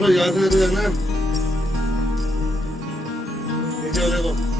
तो याद है ना नीचे वाले को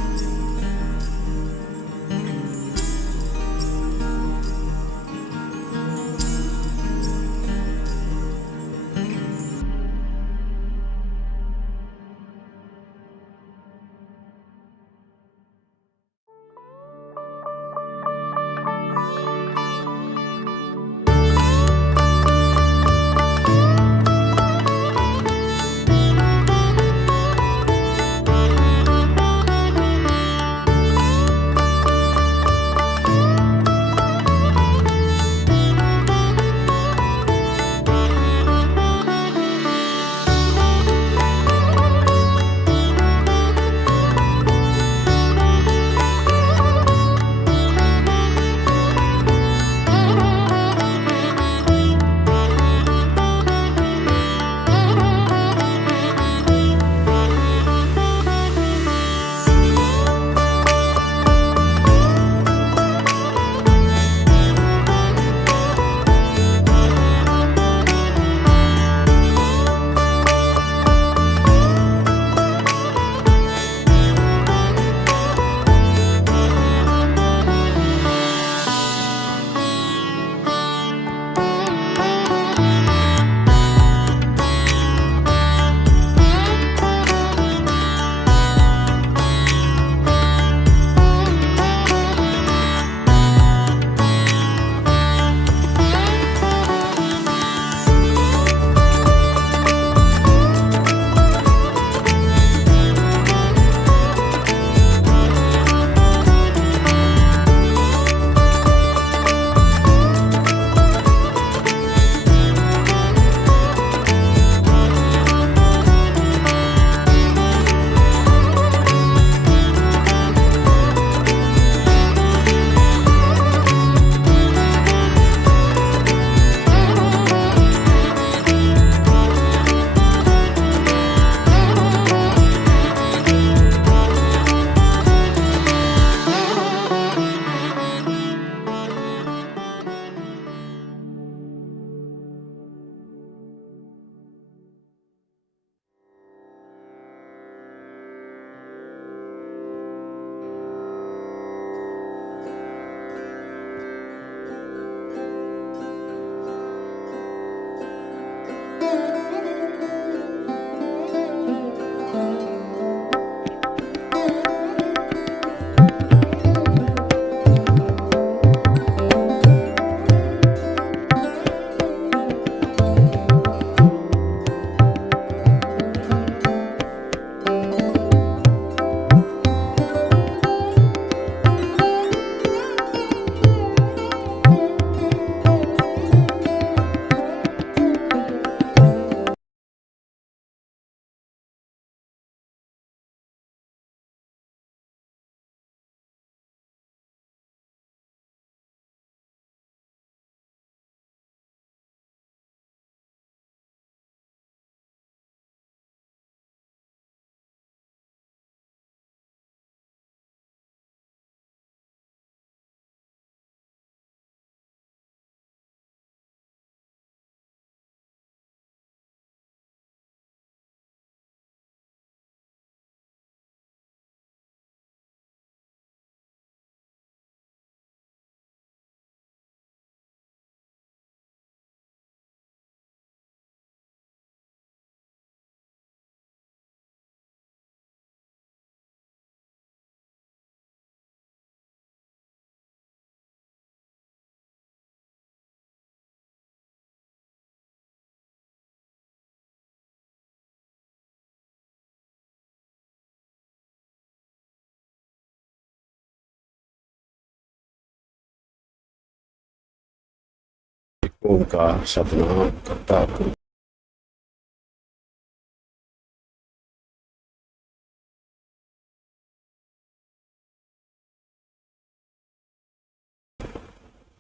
ओंकार सतनाम करता पुरख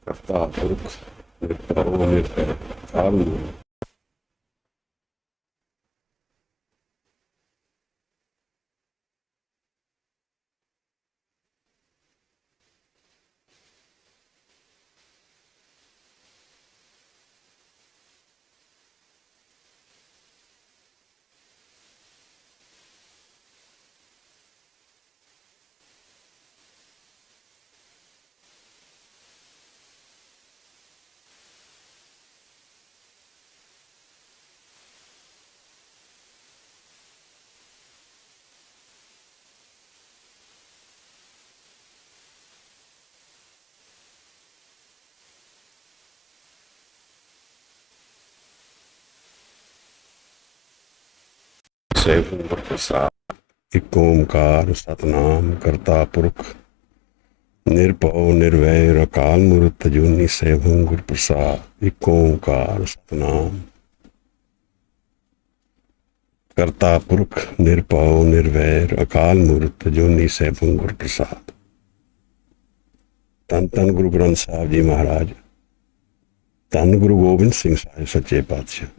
करता पुरख निर्भयो निर्भय काल ਸਹਿਬ ਗੁਰ ਪ੍ਰਸਾਦ। ਇੱਕ ਓਮਕਾਰ ਸਤਨਾਮ ਕਰਤਾ ਪੁਰਖ ਨਿਰਭਉ ਨਿਰਵੈਰ ਅਕਾਲ ਮੂਰਤ ਅਜੂਨੀ ਸਹਿਬ ਗੁਰ ਪ੍ਰਸਾਦ। ਇੱਕ ਓਮਕਾਰ ਸਤਨਾਮ ਕਰਤਾ ਪੁਰਖ ਨਿਰਭਉ ਨਿਰਵੈਰ ਅਕਾਲ ਮੂਰਤ ਅਜੂਨੀ ਸਹਿਬ ਗੁਰ ਪ੍ਰਸਾਦ। ਧੰਨ ਧੰਨ ਗੁਰੂ ਗ੍ਰੰਥ ਸਾਹਿਬ ਜੀ ਮਹਾਰਾਜ, ਧੰਨ ਗੁਰੂ ਗੋਬਿੰਦ ਸਿੰਘ ਸਾਹਿਬ ਸੱਚੇ ਪਾਤਸ਼ਾਹ।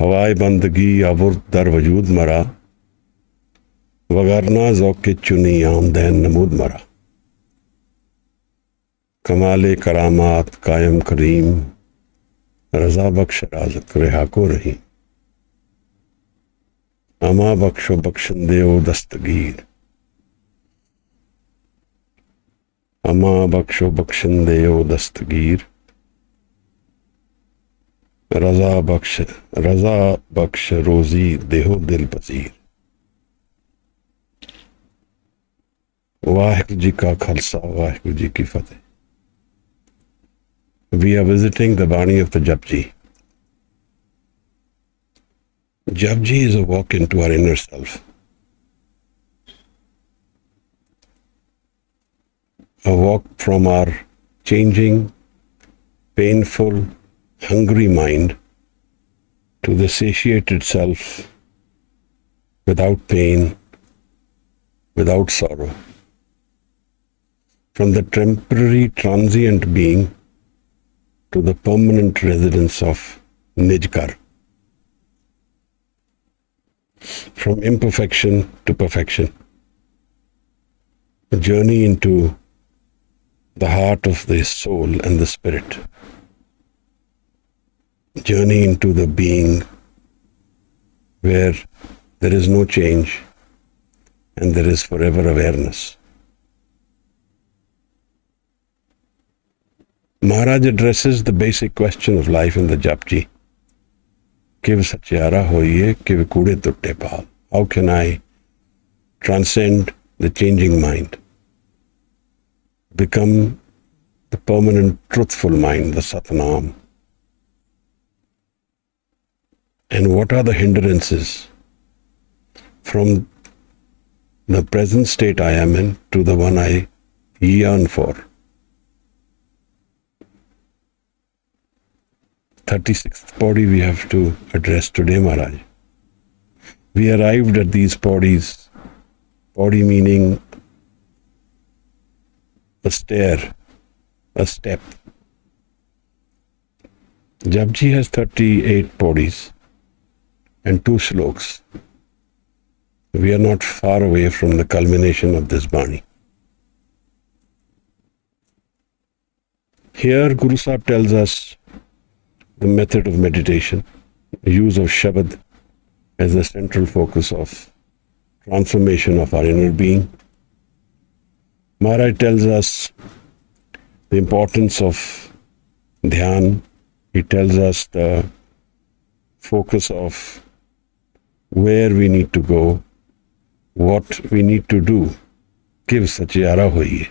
ਹਵਾਏ ਬੰਦਗੀ ਅਵੁਰਤ ਦਰ ਵਜੂਦ ਮਰਾ, ਵਗਰਨਾ ਜ਼ੌਕੇ ਚੁਨੀ ਆਮदैन नमूद मरा। कमाले करामात कायम करीम, रजा बख्श राजक रिहा को रही। अमा बख्शो बख्शन देओ दस्तगीर, अमा बख्शो बख्शन देओ दस्तगीर। रजा बख्श रोजी देहो दिल पसीर। वाहिगुरू जी का खालसा, वाहिगुरू जी की फतेह। We are visiting the Bani of the JAPJI. JAPJI is a walk into our inner self. A walk from our changing, painful, hungry mind to the satiated self without pain, without sorrow. From the temporary, transient being to the permanent residence of Nijkar. From imperfection to perfection. A journey into the heart of the soul and the spirit. Journey into the being where there is no change and there is forever awareness. Maharaj addresses the basic question of life in the JAPJI. Kiv satyara hoiye, kiv kude tutte paal. How can I transcend the changing mind? Become the permanent truthful mind, the Satnam. And what are the hindrances from the present state I am in to the one I yearn for? 36th pauri we have to address today, Maharaj. We arrived at these pauris, pauri meaning a stair, a step. JAPJI has 38 pauris and 2 shloks. We are not far away from the culmination of this Bani. Here Guru Sahib tells us the method of meditation, the use of Shabad as the central focus of transformation of our inner being. Maharaj tells us the importance of dhyan. He tells us the focus of where we need to go, what we need to do. Kiv satyara hoiye.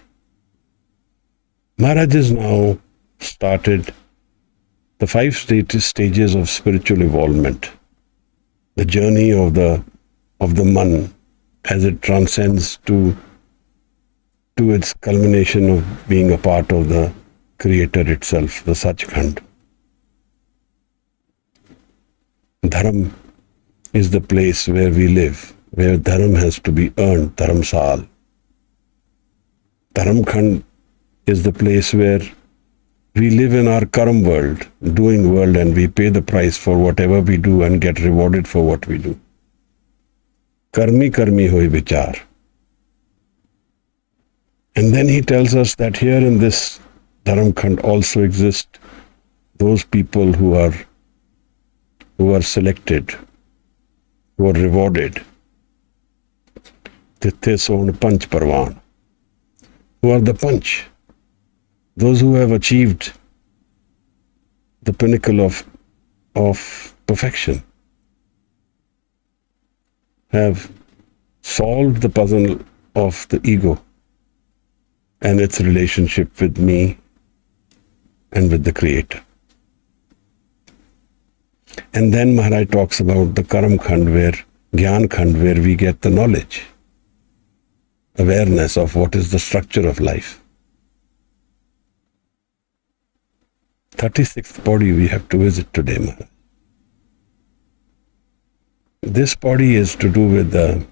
Maharaj has now started the 5 stages of spiritual evolvement, the journey of the man as it transcends to its culmination of being a part of the Creator itself, the Sachkhand. Dharam is the place where we live, where dharam has to be earned, dharamsal. Dharamkhand is the place where we live in our karma world, doing world, and we pay the price for whatever we do and get rewarded for what we do. Karmi karmi hoy Vichaar. And then he tells us that here in this Dharamkhand also exist those people who are selected, who are rewarded. Tithe son panch parvan. Who are the panch? Those who have achieved the pinnacle of perfection, have solved the puzzle of the ego and its relationship with me and with the Creator. And then Maharaj talks about the Karam Khand, where Gyan Khand, where we get the knowledge, awareness of what is the structure of life. 36th body we have to visit today, Maharaj. This body is to do with a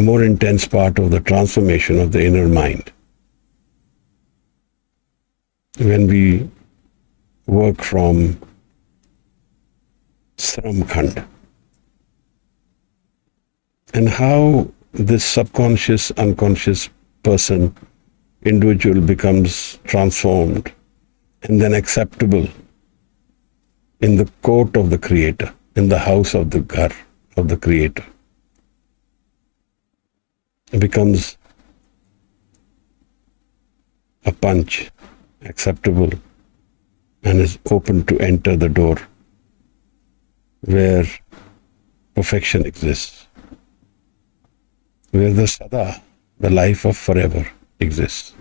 more intense part of the transformation of the inner mind. When we work from Sram Khand, and how this subconscious, unconscious person, individual becomes transformed and then acceptable in the court of the Creator, in the house of the Ghar of the Creator. It becomes a punch, acceptable, and is open to enter the door where perfection exists, where the Sada, the life of forever, exists.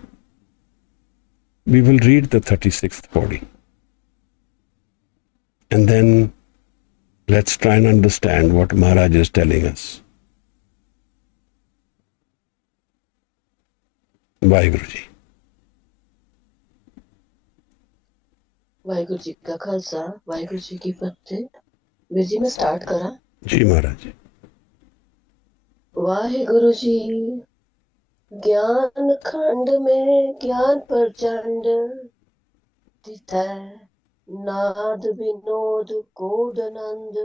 We will read the 36th body. And then let's try and understand what Maharaj is telling us. Vaheguru Ji. Waheguru ji का खालसा वाहिगुरु जी की फतेह। वीर जी मैं start करा। जी महाराज। वाहिगुरु जी ज्ञान खंड में ज्ञान प्रचंड तिथै नाद विनोद कोडनंद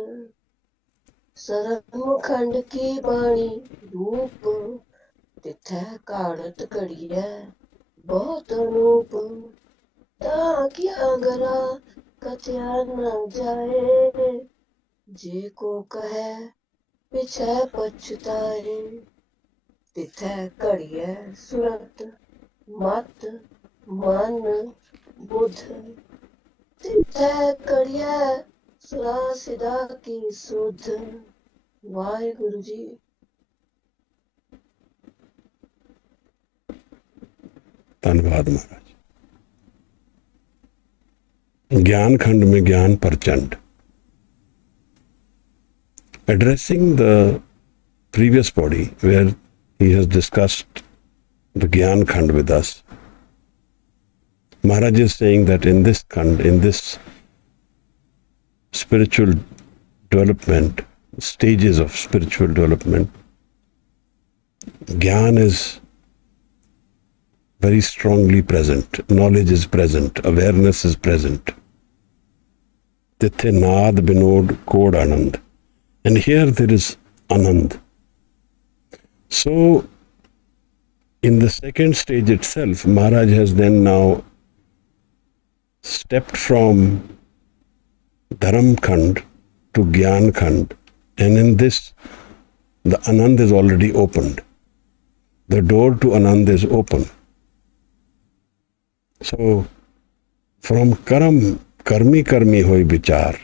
सरम खंड की वाणी रूप तिथै काढ़त कड़ियै बहुत अनूप ताकिया गरा कथया न जाए जे को कहे पिछै पछताए तिथै कड़ियै सुरत मत मन बुध तिथै कड़ियै सुरा सिदा की सुध। वाहिगुरु जी। धन्यवाद महाराज। ज्ञान खंड में ज्ञान प्रचंड। Addressing the previous body where he has discussed the Gyan Khand with us, Maharaj is saying that in this Khand, in this spiritual development, stages of spiritual development, Gyan is very strongly present, knowledge is present, awareness is present. Tithe Naad Binod Kod Anand. And here there is Anand. So, in the second stage itself, Maharaj has then now stepped from Dharam Khand to Gyan Khand. And in this, the Anand is already opened. The door to Anand is open. So, from karmi hoi Vichaar,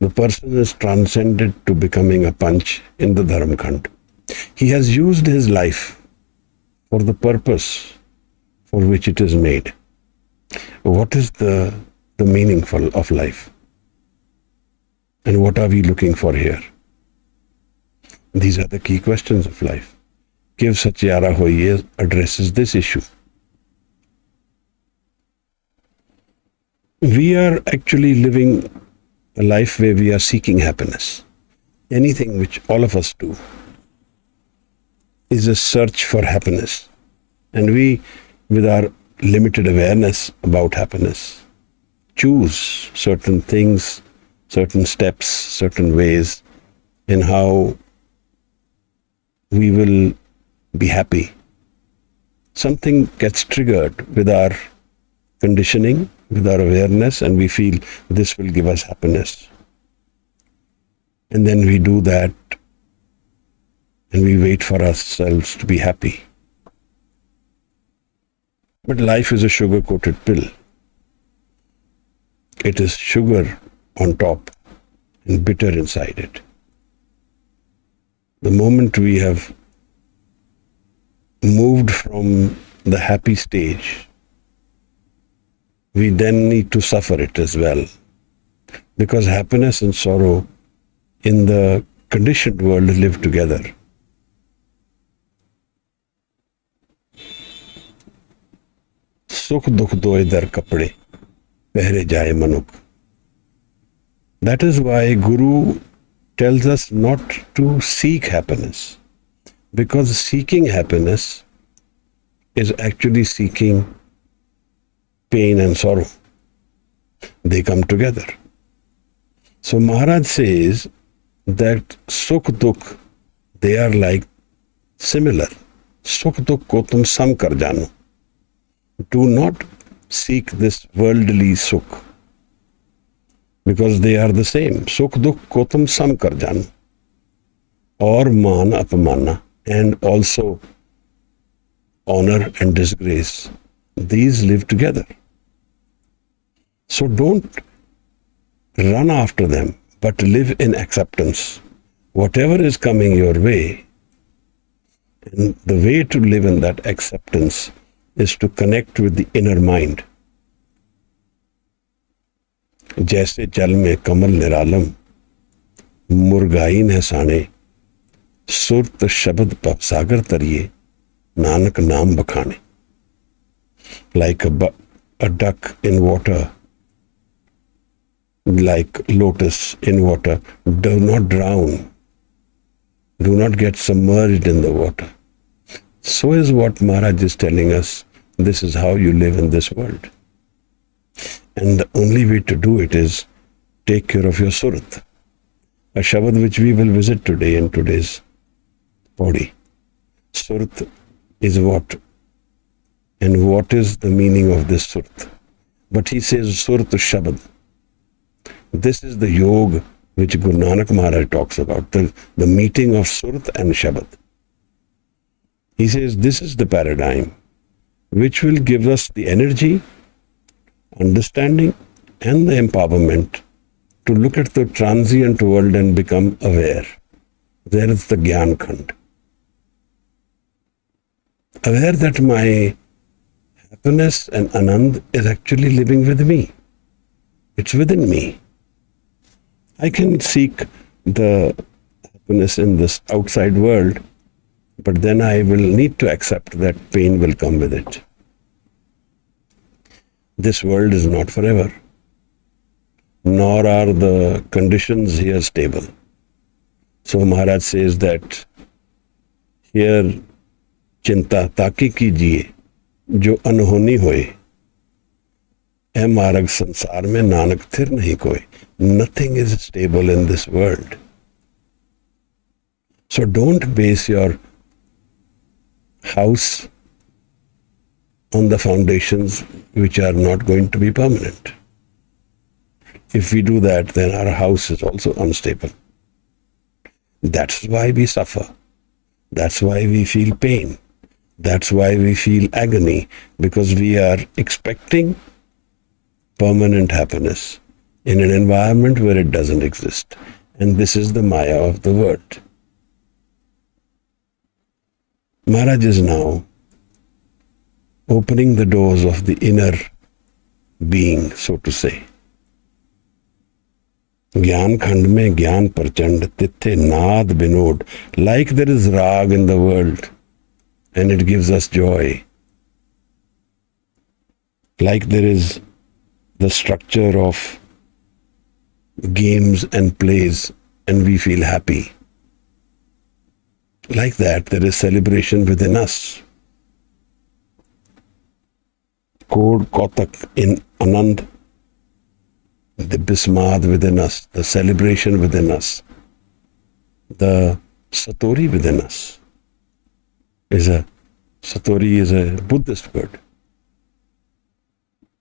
the person is transcended to becoming a panch in the Dharam Khand. He has used his life for the purpose for which it is made. What is the meaningful of life? And what are we looking for here? These are the key questions of life. Kiv Satyara Hoye addresses this issue. We are actually living a life where we are seeking happiness. Anything which all of us do is a search for happiness. And we, with our limited awareness about happiness, choose certain things, certain steps, certain ways in how we will be happy. Something gets triggered with our conditioning, with our awareness, and we feel this will give us happiness. And then we do that and we wait for ourselves to be happy. But life is a sugar-coated pill. It is sugar on top and bitter inside it. The moment we have moved from the happy stage, we then need to suffer it as well. Because happiness and sorrow in the conditioned world live together. Sukh dukh doye dar kapde, pehre jaye manuk. That is why Guru tells us not to seek happiness, because seeking happiness is actually seeking pain and sorrow. They come together. So Maharaj says that sukh dukh, they are like similar. Sukh dukh ko tum sam kar jano. Do not seek this worldly sukh, because they are the same. Sukh dukh ko tum sam kar jano. Or man apamana, and also honor and disgrace. These live together. So don't run after them, but live in acceptance. Whatever is coming your way, and the way to live in that acceptance is to connect with the inner mind. जैसे जल में कमल निरालम, मुर्गाई ने साने, सुरत शबद पप सागर तरिए, नानक नाम बखाने. Like a duck in water, like lotus in water, do not drown. Do not get submerged in the water. So is what Maharaj is telling us. This is how you live in this world. And the only way to do it is take care of your surat. A Shabad which we will visit today in today's PAURI. Surat is what? And what is the meaning of this surat? But he says Surat Shabad. This is the yoga which Guru Nanak Maharaj talks about, the meeting of Surat and Shabad. He says this is the paradigm which will give us the energy, understanding, and the empowerment to look at the transient world and become aware. There is the Gyan Khand. Aware that my happiness and Anand is actually living with me. It's within me. I can seek the happiness in this outside world, but then I will need to accept that pain will come with it. This world is not forever, nor are the conditions here stable. So Maharaj says that here, चिंता ताकि कीजिए जो अनहोनी होए, ऐ मार्ग संसार में नानक थिर नहीं कोई. Nothing is stable in this world. So don't base your house on the foundations which are not going to be permanent. If we do that, then our house is also unstable. That's why we suffer. That's why we feel pain. That's why we feel agony, because we are expecting permanent happiness in an environment where it doesn't exist. And this is the Maya of the world. Maharaj is now opening the doors of the inner being, so to say. Gyan Khand mein Gyan Prachand Tithe Naad Binod. Like there is Rag in the world and it gives us joy. Like there is the structure of games and plays and we feel happy. Like that, there is celebration within us. Kod Kautak in Anand, the Bismad within us, the celebration within us, the Satori within us. Satori is a Buddhist word,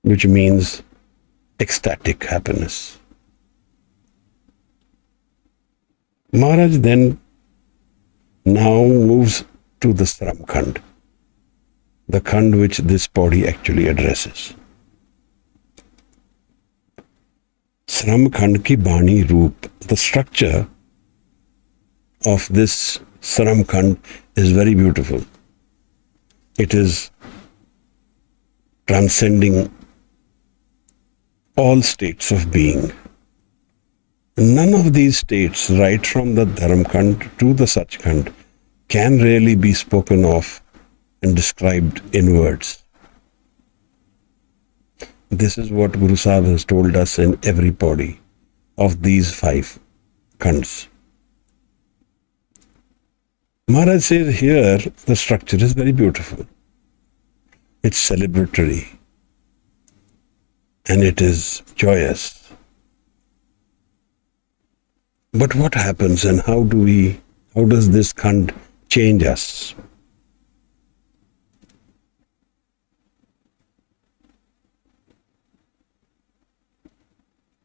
which means ecstatic happiness. Maharaj then now moves to the Sram Khand, the Khand which this body actually addresses. Sram Khand ki Bani Roop, the structure of this Sram Khand is very beautiful. It is transcending all states of being. None of these states, right from the Dharamkhand to the Sachkhand, can really be spoken of and described in words. This is what Guru Sahib has told us in every body of these 5 khands. Maharaj says here the structure is very beautiful. It's celebratory and it is joyous. But what happens and how does this khand change us?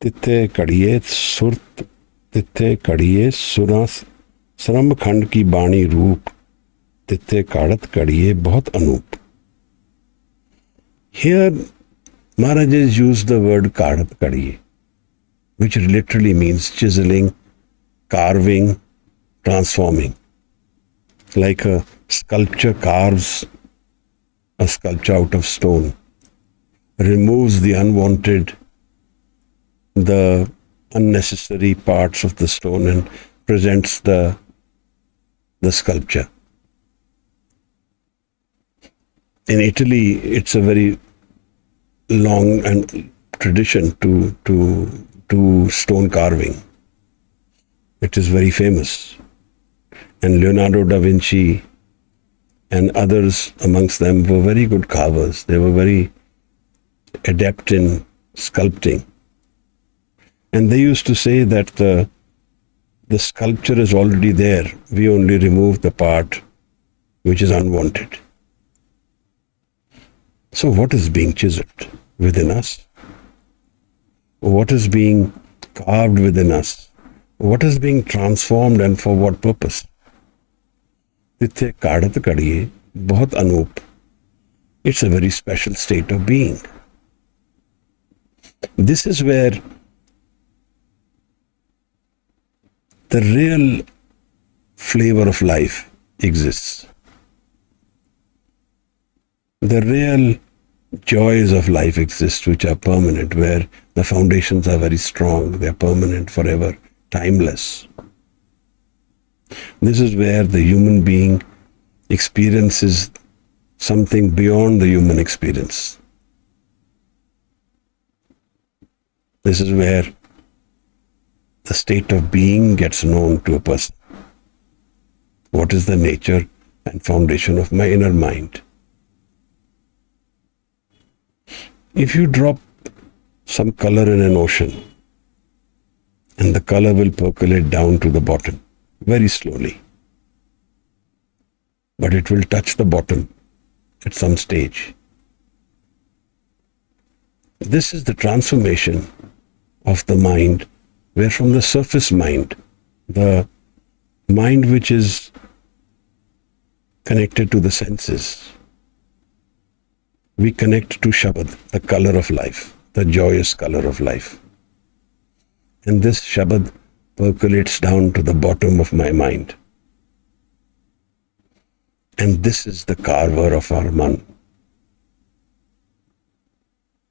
तिथे कड़िए सुरत तिथे कड़िए सुरा श्रम खंड की बाणी रूप तिथे काड़त कड़िए बहुत Anoop. Here Maharaj has used the word kadat kadiye, which literally means chiseling, carving, transforming. Like a sculpture carves a sculpture out of stone, removes the unwanted, the unnecessary parts of the stone and presents the sculpture. In Italy, it's a very long and tradition to stone carving. It is very famous. And Leonardo da Vinci and others amongst them were very good carvers. They were very adept in sculpting. And they used to say that the sculpture is already there. We only remove the part which is unwanted. So what is being chiseled within us? What is being carved within us? What is being transformed and for what purpose? Tithe kadat kadiye bahut anup. It's a very special state of being. This is where the real flavor of life exists. The real joys of life exist, which are permanent, where the foundations are very strong, they are permanent, forever, timeless. This is where the human being experiences something beyond the human experience. This is where the state of being gets known to a person. What is the nature and foundation of my inner mind? If you drop some color in an ocean, and the color will percolate down to the bottom very slowly, but it will touch the bottom at some stage. This is the transformation of the mind, where from the surface mind, the mind which is connected to the senses, we connect to Shabad, the color of life, the joyous color of life. And this Shabad percolates down to the bottom of my mind. And this is the carver of our man.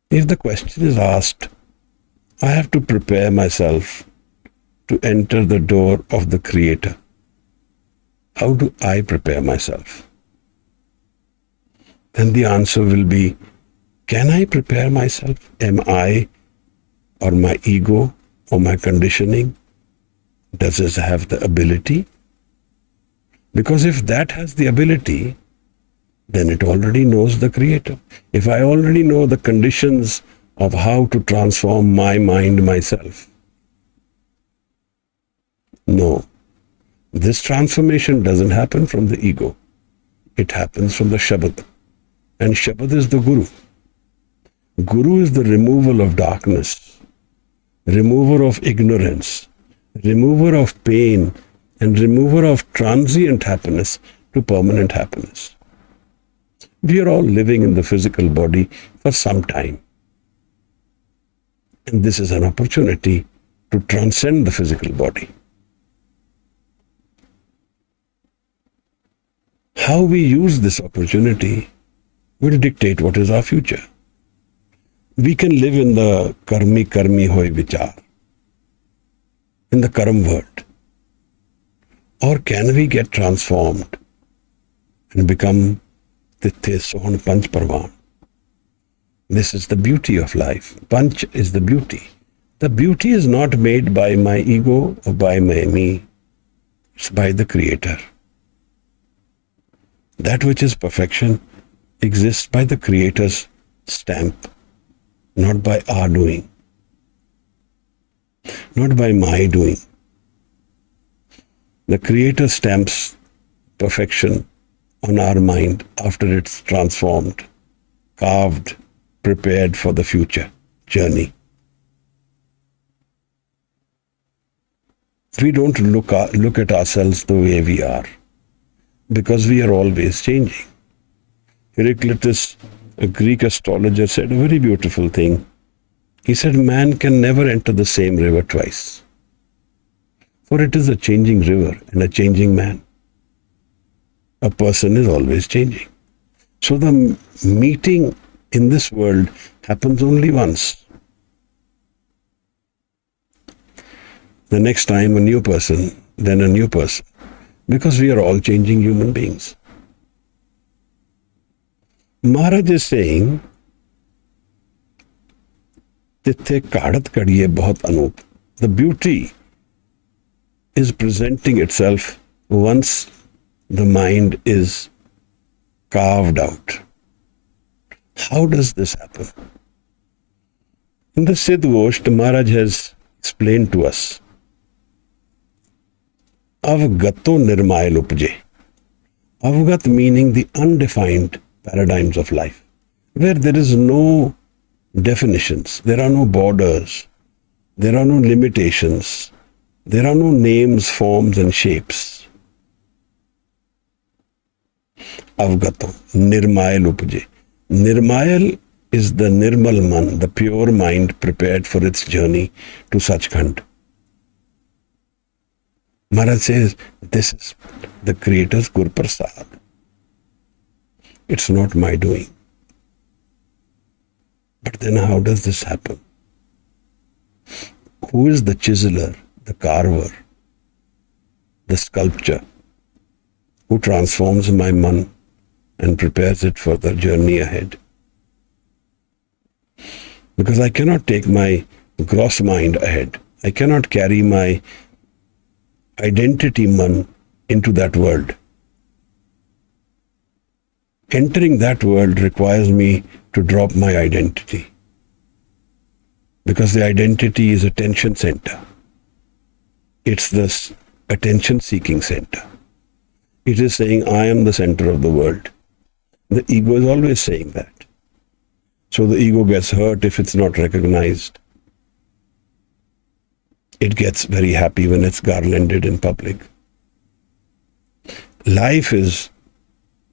If the question is asked, I have to prepare myself to enter the door of the Creator. How do I prepare myself? Then the answer will be, can I prepare myself? Am I, or my ego, or my conditioning, does it have the ability? Because if that has the ability, then it already knows the Creator. If I already know the conditions of how to transform my mind myself, no, this transformation doesn't happen from the ego. It happens from the Shabad. And Shabad is the Guru. Guru is the removal of darkness, remover of ignorance, remover of pain, and remover of transient happiness to permanent happiness. We are all living in the physical body for some time. And this is an opportunity to transcend the physical body. How we use this opportunity will dictate what is our future. We can live in the karmi hoy vichar. in the Karam world? Or can we get transformed and become Tithe Sohan Panch Parvan? This is the beauty of life. Panch is the beauty. The beauty is not made by my ego or by me. It's by the Creator. That which is perfection exists by the Creator's stamp, not by our doing, not by my doing. The Creator stamps perfection on our mind after it's transformed, carved, prepared for the future journey. We don't look at ourselves the way we are, because we are always changing. Heraclitus, a Greek astrologer, said a very beautiful thing. He said, man can never enter the same river twice, for it is a changing river and a changing man. A person is always changing. So the meeting in this world happens only once. The next time a new person, then a new person, because we are all changing human beings. Maharaj is saying, Tithe kadat kadiye bahut anup. The beauty is presenting itself once the mind is carved out. How does this happen? In the Siddh Gosht, Maharaj has explained to us, Avgato nirmayal upje. Avgat meaning the undefined paradigms of life, where there is no definitions, there are no borders, there are no limitations, there are no names, forms and shapes. Avgato, nirmayal upje. Nirmayal is the nirmal man, the pure mind prepared for its journey to Sachkhand. Maharaj says, this is the Creator's Gur Prasad. It's not my doing. But then how does this happen? Who is the chiseler, the carver, the sculptor, who transforms my man and prepares it for the journey ahead? Because I cannot take my gross mind ahead. I cannot carry my identity man into that world. Entering that world requires me to drop my identity, because the identity is attention center. It's this attention seeking center. It is saying, I am the center of the world. The ego is always saying that. So the ego gets hurt if it's not recognized. It gets very happy when it's garlanded in public. Life is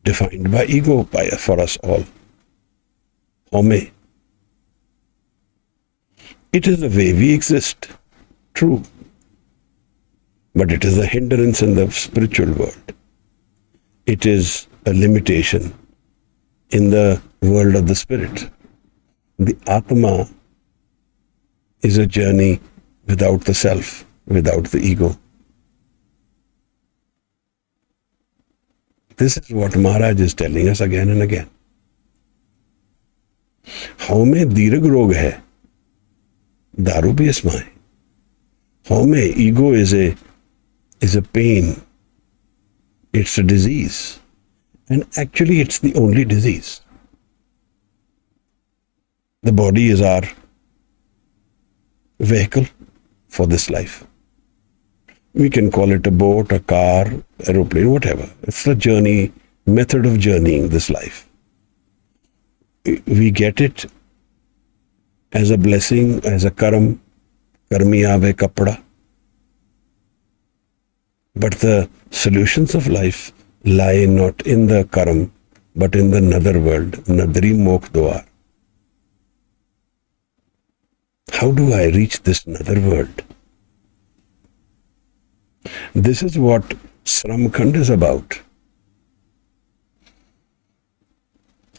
defined by ego for us all. Home. It is the way we exist. True. But it is a hindrance in the spiritual world. It is a limitation in the world of the spirit. The Atma is a journey without the self, without the ego. This is what Maharaj is telling us again and again. How mein dirag rog hai, daru bhi isma hai. How mein ego is a pain. It's a disease. And actually it's the only disease. The body is our vehicle for this life. We can call it a boat, a car, aeroplane, whatever. It's the journey, method of journeying this life. We get it as a blessing, as a karam, karmi aave kapda. But the solutions of life lie not in the karam, but in the nether world, nadri mokh dwar. How do I reach this nether world? This is what Sramkhand is about.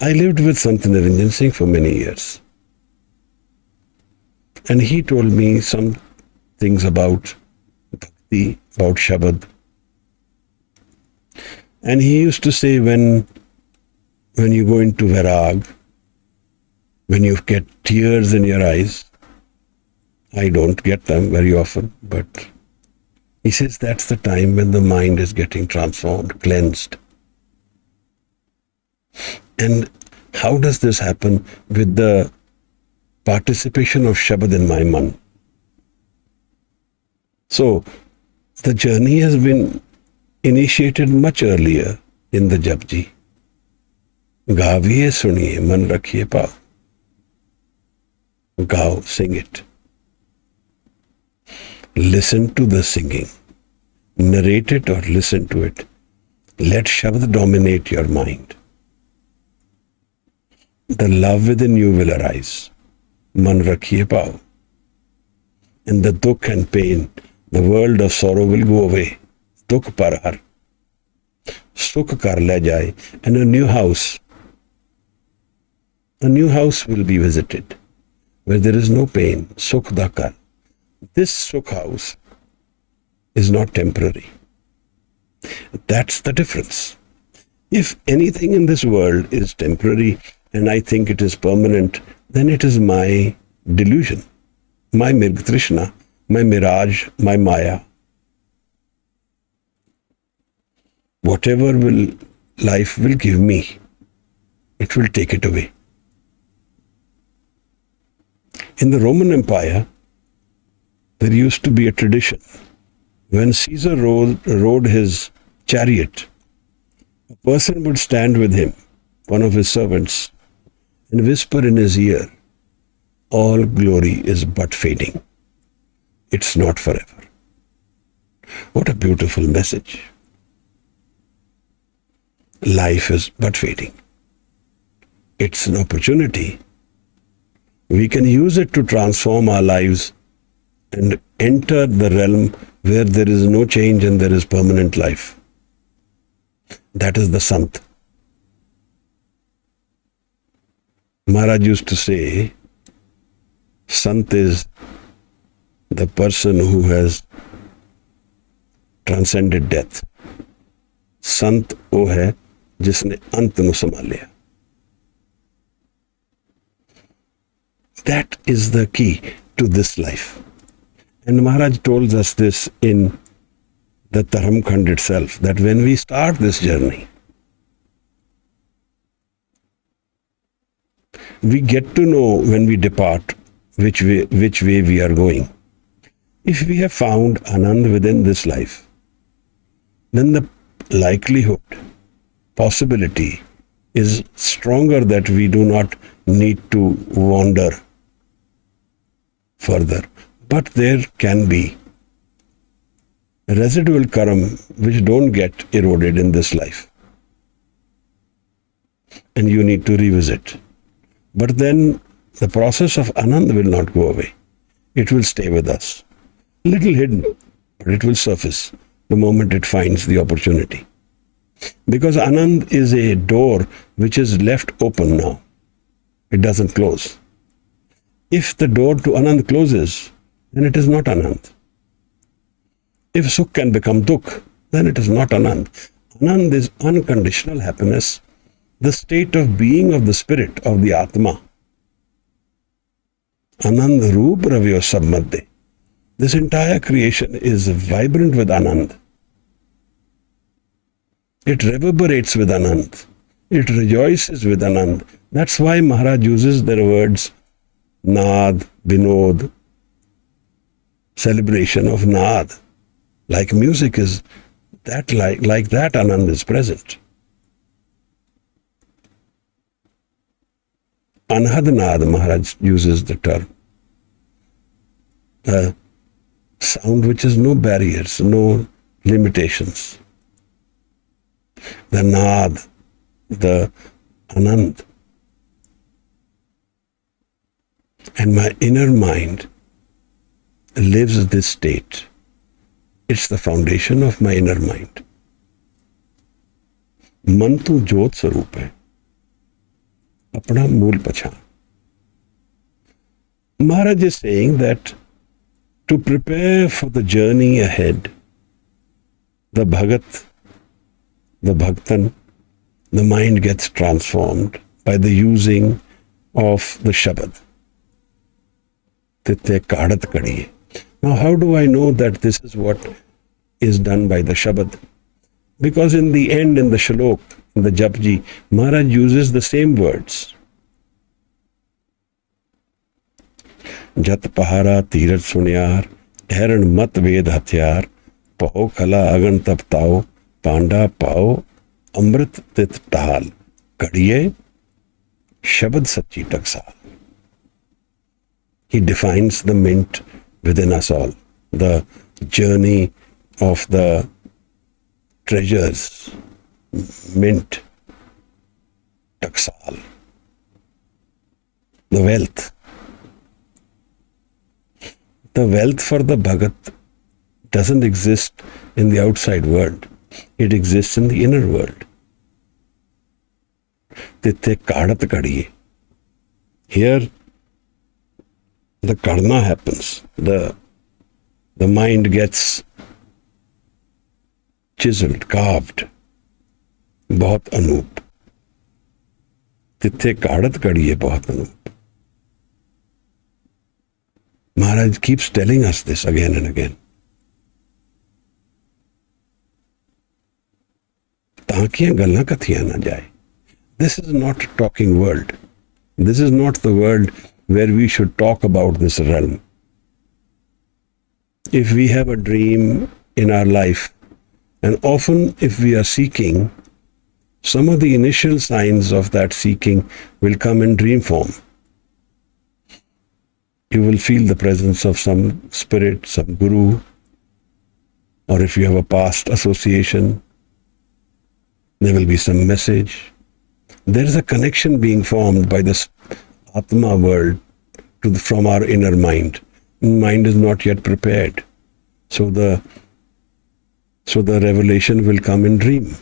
I lived with Sant Niranjan Singh for many years. And he told me some things about about Shabad. And he used to say, when you go into Vairag, when you get tears in your eyes, I don't get them very often, but he says that's the time when the mind is getting transformed, cleansed. And how does this happen? With the participation of Shabad in my man. So, the journey has been initiated much earlier in the JAPJI. Gaviye suniye, man rakhiye pao. Gao, sing it. Listen to the singing. Narrate it or listen to it. Let Shabad dominate your mind. The love within you will arise. Man rakhiye pao. And the dukh and pain, the world of sorrow will go away. Dukh par har. Sukh kar le jaye. And a new house will be visited, where there is no pain. Sukh da kar. This Sukh house is not temporary. That's the difference. If anything in this world is temporary and I think it is permanent, then it is my delusion, my Mirg Trishna, my mirage, my Maya. Whatever life will give me, it will take it away. In the Roman Empire, there used to be a tradition. When Caesar rode his chariot, a person would stand with him, one of his servants, and whisper in his ear, all glory is but fading. It's not forever. What a beautiful message. Life is but fading. It's an opportunity. We can use it to transform our lives and enter the realm where there is no change and there is permanent life. That is the Sant. Maharaj used to say, Sant is the person who has transcended death. Sant वो है जिसने अंत ਨੂੰ संभाल लिया. That is the key to this life. And Maharaj told us this in the Dharam Khand itself, that when we start this journey, we get to know when we depart which way we are going. If we have found Anand within this life, then the likelihood, possibility is stronger that we do not need to wander further. But there can be residual karam which don't get eroded in this life. And you need to revisit. But then the process of Anand will not go away. It will stay with us. Little hidden, but it will surface the moment it finds the opportunity. Because Anand is a door which is left open now. It doesn't close. If the door to Anand closes, then it is not Anand. If Sukh can become Dukh, then it is not Anand. Anand is unconditional happiness, the state of being of the spirit, of the Atma. Anand Roop Ravyo Sabmadde. This entire creation is vibrant with Anand. It reverberates with Anand. It rejoices with Anand. That's why Maharaj uses the words Naad, Vinod, celebration of Naad. Like music is that, like that Anand is present. Anhad Naad, Maharaj uses the term. A sound which has no barriers, no limitations. The Naad, the Anand. And my inner mind lives this state. It's the foundation of my inner mind. मन तो ज्योत स्वरूप है, अपना मूल पहचान. Maharaj is saying that to prepare for the journey ahead, the Bhagat, the Bhaktan, the mind gets transformed by the using of the Shabad. Titte kadat kadiye. Now, how do I know that this is what is done by the Shabad? Because in the end, in the Shalok, in the JAPJI, Maharaj uses the same words. Jat pahara tirat sunyar, heran mat ved hathyar, paho khala agan tap tao, panda pao, amrit tit tahal, kadiye, Shabad sachi taksal. He defines the mint within us all, the journey of the treasures, mint, taksal, the wealth. The wealth for the Bhagat doesn't exist in the outside world. It exists in the inner world. Titte kadat kadiye. Here, the karma happens. The mind gets chiseled, carved. Bahut anup. Titte kadat kadiye bahut anup. Maharaj keeps telling us this again and again. Takiyan galna kathiya na jaye. This is not a talking world. This is not the world where we should talk about this realm. If we have a dream in our life, and often if we are seeking, some of the initial signs of that seeking will come in dream form. You will feel the presence of some spirit, some guru, or if you have a past association, there will be some message. There is a connection being formed by this Atma world from our inner mind. Mind is not yet prepared. So the revelation will come in dream.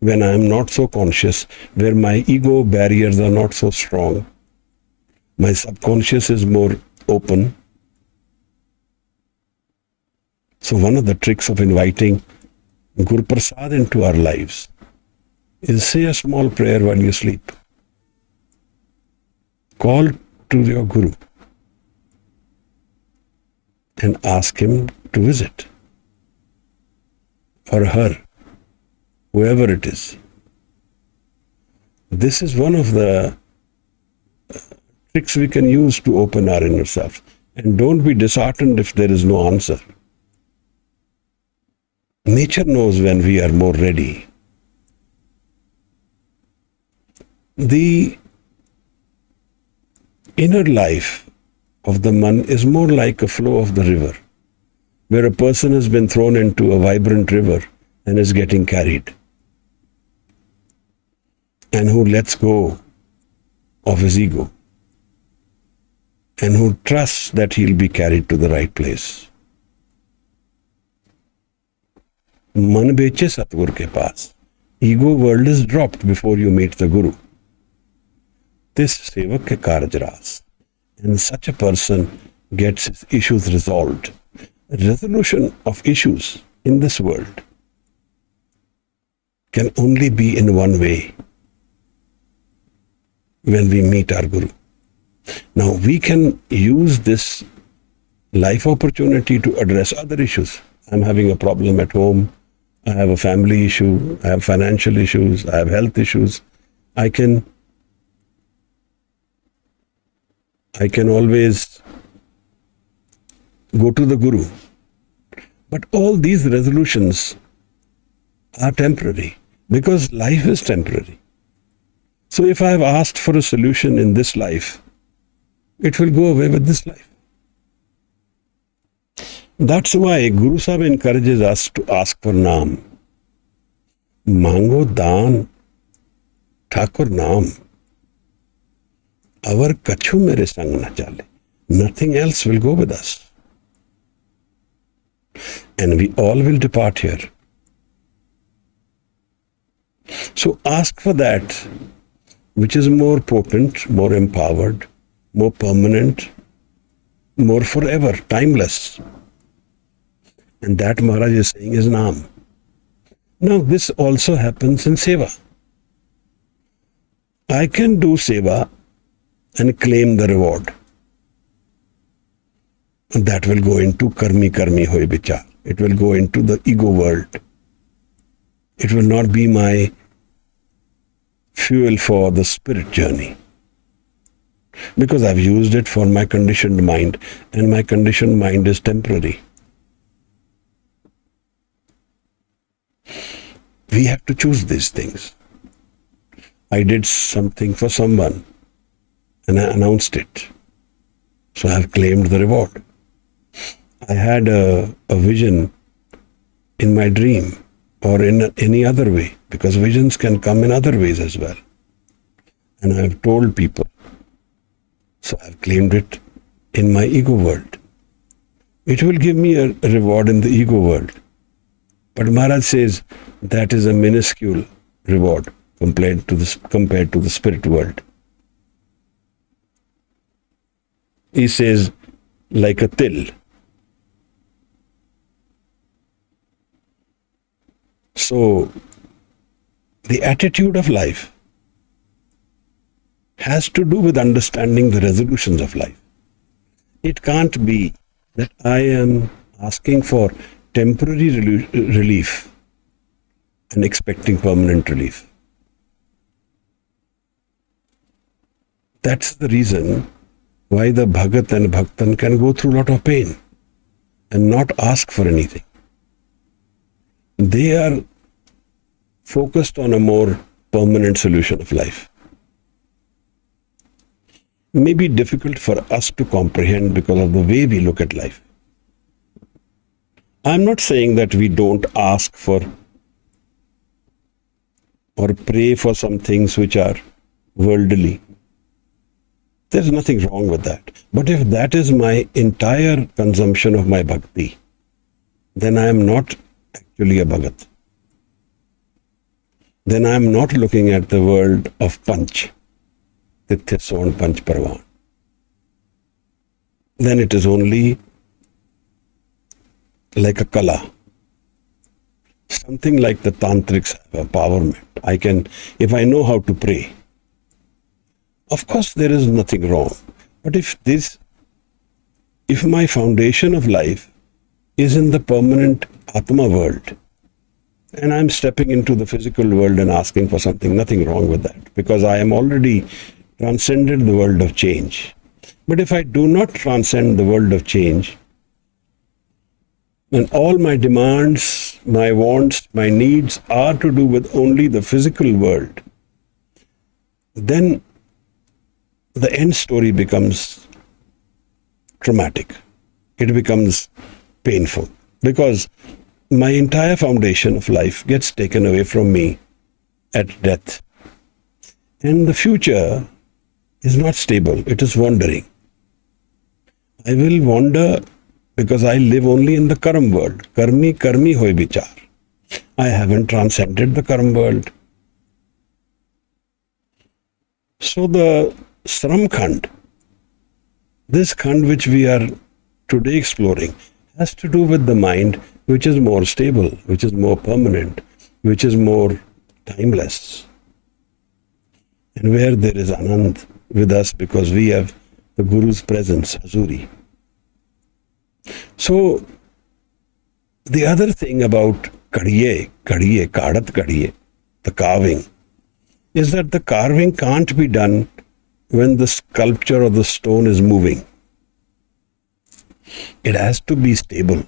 When I am not so conscious, where my ego barriers are not so strong, my subconscious is more open. So one of the tricks of inviting Guru Prasad into our lives is say a small prayer while you sleep. Call to your Guru and ask him to visit, or her, whoever it is. This is one of the tricks we can use to open our inner self. And don't be disheartened if there is no answer. Nature knows when we are more ready. The inner life of the man is more like a flow of the river, where a person has been thrown into a vibrant river and is getting carried, and who lets go of his ego, and who trusts that he'll be carried to the right place. Man beche Satgur ke paas. Ego world is dropped before you meet the Guru. This sevak ke karaj ras. And such a person gets his issues resolved. Resolution of issues in this world can only be in one way: when we meet our Guru. Now we can use this life opportunity to address other issues. I'm having a problem at home. I have a family issue. I have financial issues. I have health issues. I can always go to the Guru. But all these resolutions are temporary, because life is temporary. So if I have asked for a solution in this life, it will go away with this life. That's why Guru Sahib encourages us to ask for Naam. Mango daan, Thakur Naam. Our kachu mere sang na chale. Nothing else will go with us. And we all will depart here. So ask for that which is more potent, more empowered, more permanent, more forever, timeless. And that Maharaj is saying is Naam. Now this also happens in Seva. I can do Seva and claim the reward. And that will go into karmi hoy vichar. It will go into the ego world. It will not be my fuel for the spirit journey. Because I've used it for my conditioned mind, and my conditioned mind is temporary. We have to choose these things. I did something for someone and I announced it. So I have claimed the reward. I had a vision in my dream or in any other way, because visions can come in other ways as well. And I have told people. So I have claimed it in my ego world. It will give me a reward in the ego world. But Maharaj says that is a minuscule reward compared to the spirit world. He says, like a till. So, the attitude of life has to do with understanding the resolutions of life. It can't be that I am asking for temporary relief and expecting permanent relief. That's the reason why the Bhagat and Bhaktan can go through a lot of pain and not ask for anything. They are focused on a more permanent solution of life. May be difficult for us to comprehend because of the way we look at life. I'm not saying that we don't ask for or pray for some things which are worldly. There's nothing wrong with that. But if that is my entire consumption of my bhakti, then I am not actually a bhagat. Then I am not looking at the world of Panch, Tithya Son Panch Parvan. Then it is only like a kala. Something like the tantrics have empowerment. If I know how to pray, of course there is nothing wrong. But if my foundation of life is in the permanent Atma world, and I'm stepping into the physical world and asking for something, nothing wrong with that, because I am already transcended the world of change. But if I do not transcend the world of change, and all my demands, my wants, my needs are to do with only the physical world, then the end story becomes traumatic. It becomes painful, because my entire foundation of life gets taken away from me at death. And the future is not stable, it is wandering. I will wander because I live only in the Karam world. Karmi hoy vichar. I haven't transcended the Karam world. So the Sram Khand, this Khand which we are today exploring, has to do with the mind which is more stable, which is more permanent, which is more timeless. And where there is Anand with us because we have the Guru's presence, Hazuri. So, the other thing about Kadat Kadiye, the carving, is that the carving can't be done when the sculpture or the stone is moving. It has to be stable.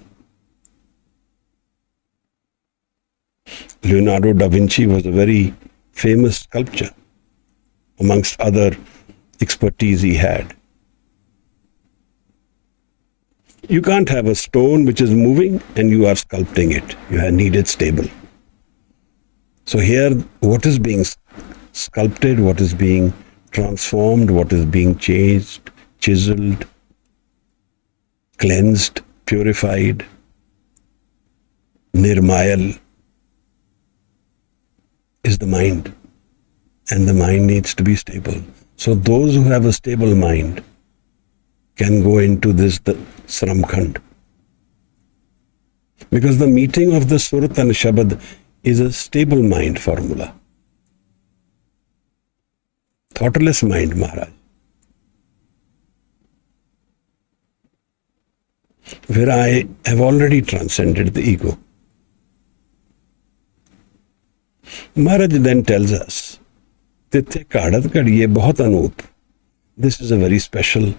Leonardo da Vinci was a very famous sculptor, amongst other expertise he had. You can't have a stone which is moving and you are sculpting it. You need it stable. So here, what is being sculpted, what is being transformed, what is being changed, chiseled, cleansed, purified, nirmayal, is the mind. And the mind needs to be stable. So those who have a stable mind can go into the Sram Khand. Because the meeting of the Surat and Shabad is a stable mind formula. Thoughtless mind, Maharaj. Where I have already transcended the ego. Maharaj then tells us, Tithe Kadat Kadiye Bahut Anup. This is a very special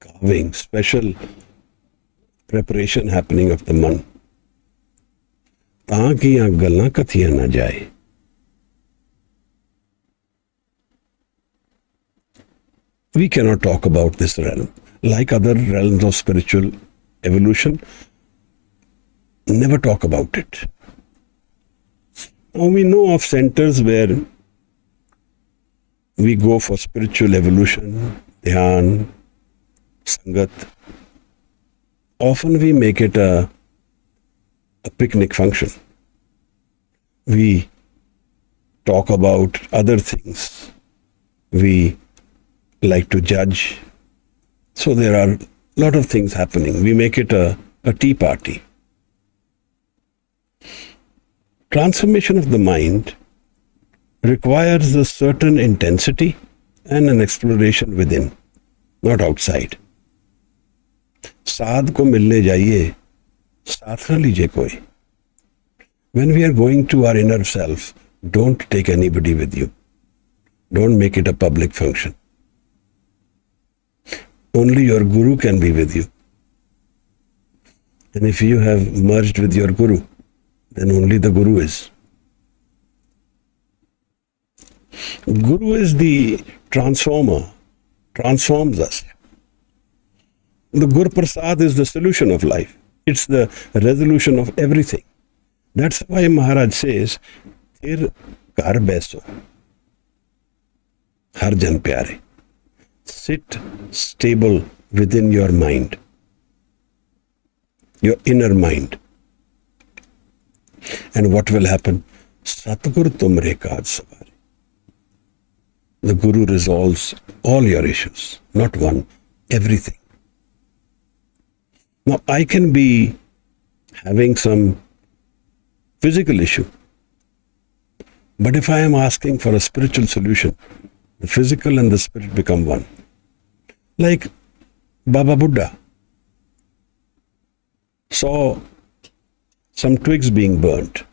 carving, special preparation happening of the man. ਤਾਂ ਕਿ ਗੱਲਾਂ ਕਥੀਆਂ ਨਾ ਜਾਏ. We cannot talk about this realm. Like other realms of spiritual evolution, never talk about it. Now we know of centers where we go for spiritual evolution, dhyan, sangat. Often we make it a picnic function. We talk about other things. We like to judge. So there are a lot of things happening. We make it a tea party. Transformation of the mind requires a certain intensity and an exploration within, not outside. साध को मिलने जाइए, साथ न लीजिए कोई. When we are going to our inner self, don't take anybody with you. Don't make it a public function. Only your Guru can be with you. And if you have merged with your Guru, then only the Guru is. Guru is the transformer, transforms us. The Guru Prasad is the solution of life. It's the resolution of everything. That's why Maharaj says, Thir kar beso, har jan pyare. Sit stable within your mind, your inner mind. And what will happen? Satgur tumre kaaj savari. The Guru resolves all your issues, not one, everything. Now, I can be having some physical issue, but if I am asking for a spiritual solution, the physical and the spirit become one. Like Baba Buddha saw some twigs being burnt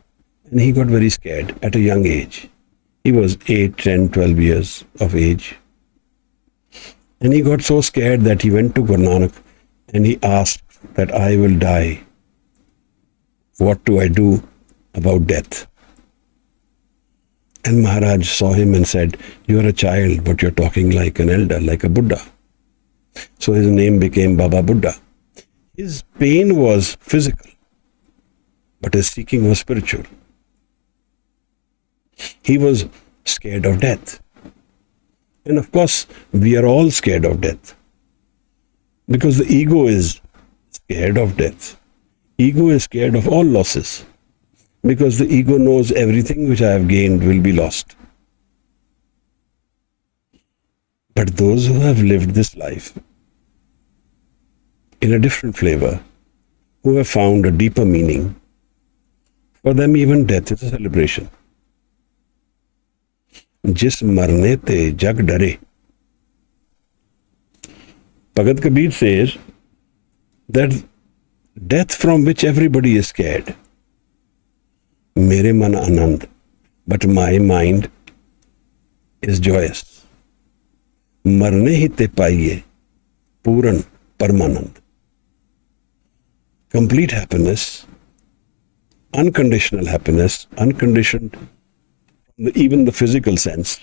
and he got very scared at a young age. He was 8, 10, 12 years of age. And he got so scared that he went to Guru Nanak and he asked that I will die. What do I do about death? And Maharaj saw him and said, you are a child, but you're talking like an elder, like a Buddha. So his name became Baba Buddha. His pain was physical, but his seeking was spiritual. He was scared of death. And of course, we are all scared of death. Because the ego is scared of death. Ego is scared of all losses. Because the ego knows everything which I have gained will be lost. But those who have lived this life in a different flavor, who have found a deeper meaning, for them even death is a celebration. Jis marne te jag dare. Bhagat Kabir says that death from which everybody is scared, mere man anand, but my mind is joyous. Marne hi te paiye, puran parmanand. Complete happiness, unconditional happiness, unconditioned, even the physical sense,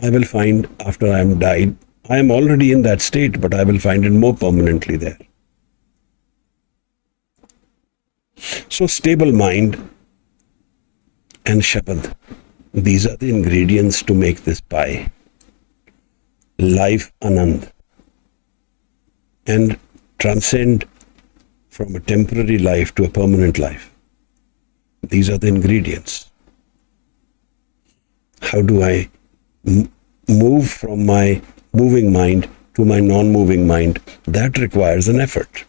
I will find after I am died. I am already in that state, but I will find it more permanently there. So stable mind and Shabad, these are the ingredients to make this pie. Life Anand, and transcend from a temporary life to a permanent life. These are the ingredients. How do I move from my moving mind to my non-moving mind? That requires an effort.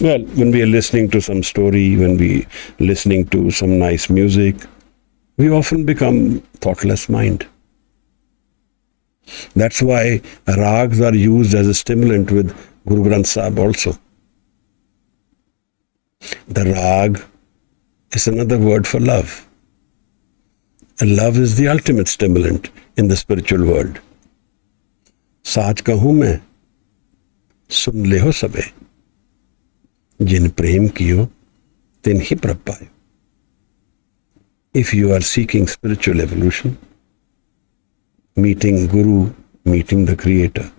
Well, when we are listening to some story, when we listening to some nice music, we often become thoughtless mind. That's why rags are used as a stimulant with Guru Granth Sahib also. The rag is another word for love. And love is the ultimate stimulant in the spiritual world. साच कहूं मैं, सुन ले हो सबे, जिन प्रेम कियो तिन ही प्रभ पायो. If you are seeking spiritual evolution, meeting Guru, meeting the Creator,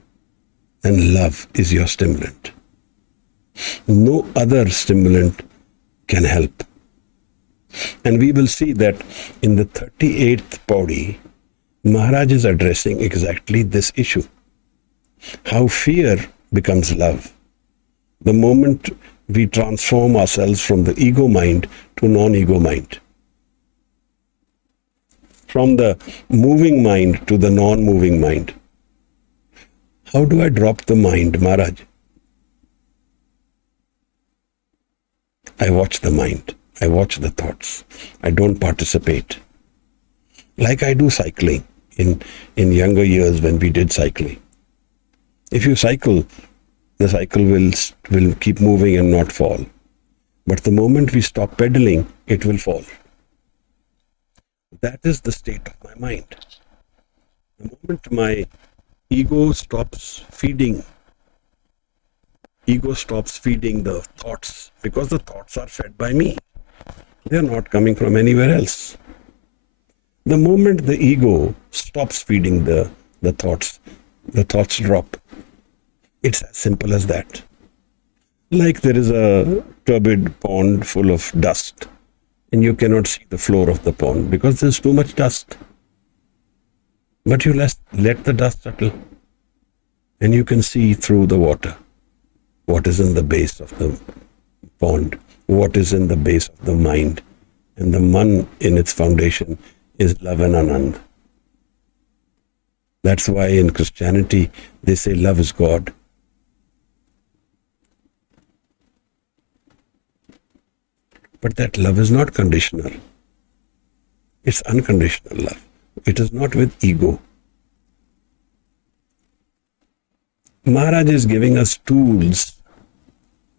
then love is your stimulant. No other stimulant can help. And we will see that in the 38th PAURI, Maharaj is addressing exactly this issue. How fear becomes love. The moment we transform ourselves from the ego mind to non-ego mind. From the moving mind to the non-moving mind. How do I drop the mind, Maharaj? I watch the mind. I watch the thoughts. I don't participate. Like I do cycling in younger years when we did cycling. If you cycle, the cycle will keep moving and not fall. But the moment we stop pedaling, it will fall. That is the state of my mind. The moment my ego stops feeding the thoughts, because the thoughts are fed by me. They are not coming from anywhere else. The moment the ego stops feeding the thoughts drop. It's as simple as that. Like there is a turbid pond full of dust and you cannot see the floor of the pond because there's too much dust. But you let the dust settle and you can see through the water what is in the base of the pond, what is in the base of the mind. And the man in its foundation is love and anand. That's why in Christianity they say love is God. But that love is not conditional. It's unconditional love. It is not with ego. Maharaj is giving us tools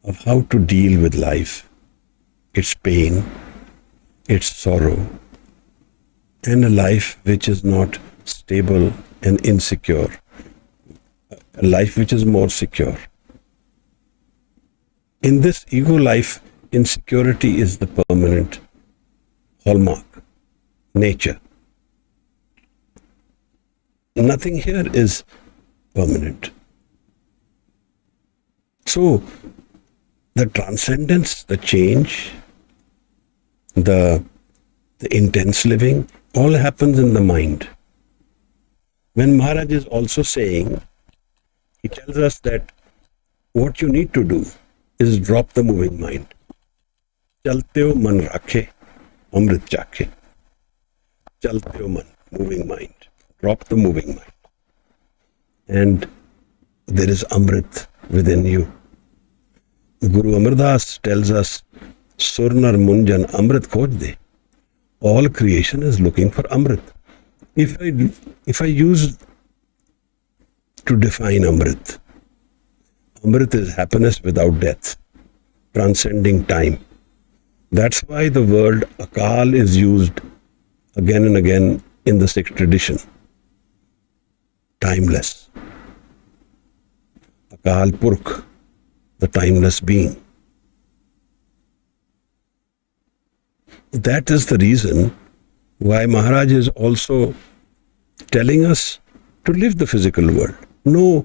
of how to deal with life, its pain, its sorrow, and a life which is not stable and insecure, a life which is more secure. In this ego life, insecurity is the permanent hallmark, nature. Nothing here is permanent. So, the transcendence, the change, the intense living, all happens in the mind. When Maharaj is also saying, he tells us that what you need to do is drop the moving mind. Chalte ho man rakhe, amrit chakhe. Chalte ho man, moving mind. Drop the moving mind. And there is amrit within you. Guru Amardas tells us, Surnar Munjan Amrit khoj de. All creation is looking for Amrit. If I use to define Amrit, Amrit is happiness without death, transcending time. That's why the word Akal is used again and again in the Sikh tradition. Timeless. Akal Purkh, the timeless being. That is the reason why Maharaj is also telling us to live the physical world. No,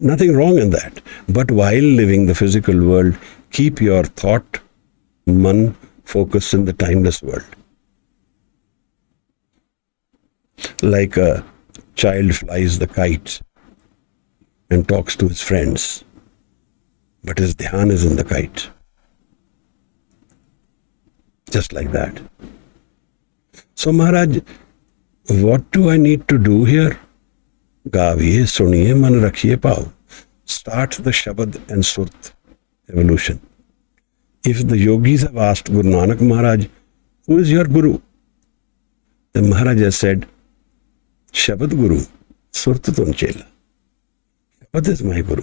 nothing wrong in that. But while living the physical world, keep your thought, man, focused in the timeless world. Like a child flies the kite and talks to his friends, but his dhyan is in the kite. Just like that. So Maharaj, what do I need to do here? Gaviye, suniye, man rakhiye pao. Start the Shabad and Surt evolution. If the yogis have asked Guru Nanak Maharaj, who is your Guru? The Maharaj has said, Shabad Guru, Surtatun Chela. Shabad is my Guru.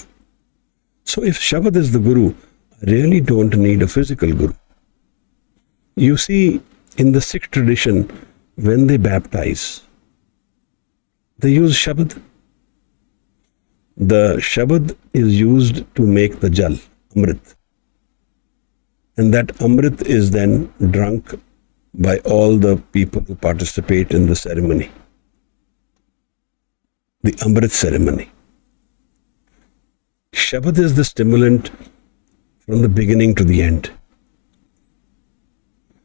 So if Shabad is the Guru, I really don't need a physical Guru. You see, in the Sikh tradition, when they baptize, they use Shabad. The Shabad is used to make the Jal, Amrit. And that Amrit is then drunk by all the people who participate in the ceremony. The Amrit ceremony. Shabad is the stimulant from the beginning to the end.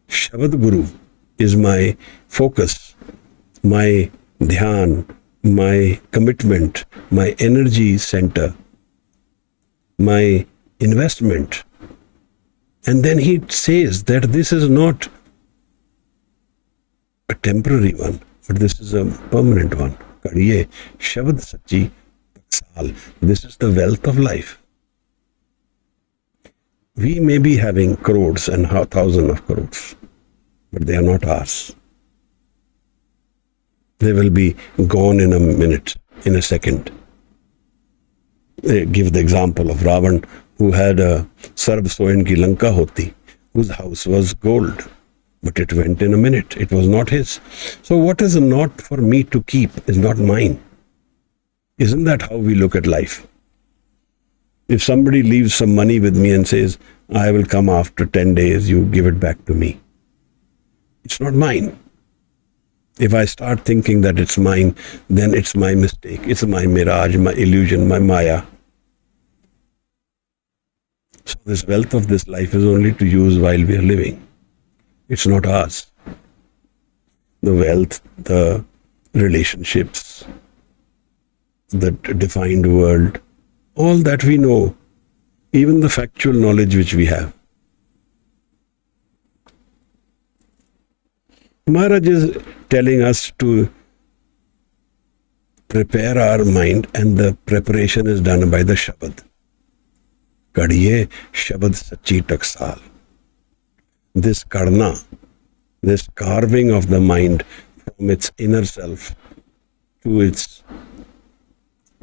Shabad Guru is my focus, my dhyan, my commitment, my energy center, my investment. And then he says that this is not a temporary one, but this is a permanent one. Kadiye Shabad Sachi Taksal. This is the wealth of life. We may be having crores and thousands of crores, but they are not ours. They will be gone in a minute, in a second. They give the example of Ravan, who had a Sarb Soin ki Lanka hoti, whose house was gold, but it went in a minute. It was not his. So what is not for me to keep is not mine. Isn't that how we look at life? If somebody leaves some money with me and says, I will come after 10 days, you give it back to me. It's not mine. If I start thinking that it's mine, then it's my mistake. It's my mirage, my illusion, my maya. So this wealth of this life is only to use while we are living. It's not ours. The wealth, the relationships, the defined world, all that we know, even the factual knowledge which we have. Maharaj is telling us to prepare our mind, and the preparation is done by the Shabad. Kadiye Shabad Sachi Taksal. This karna, this carving of the mind from its inner self to its,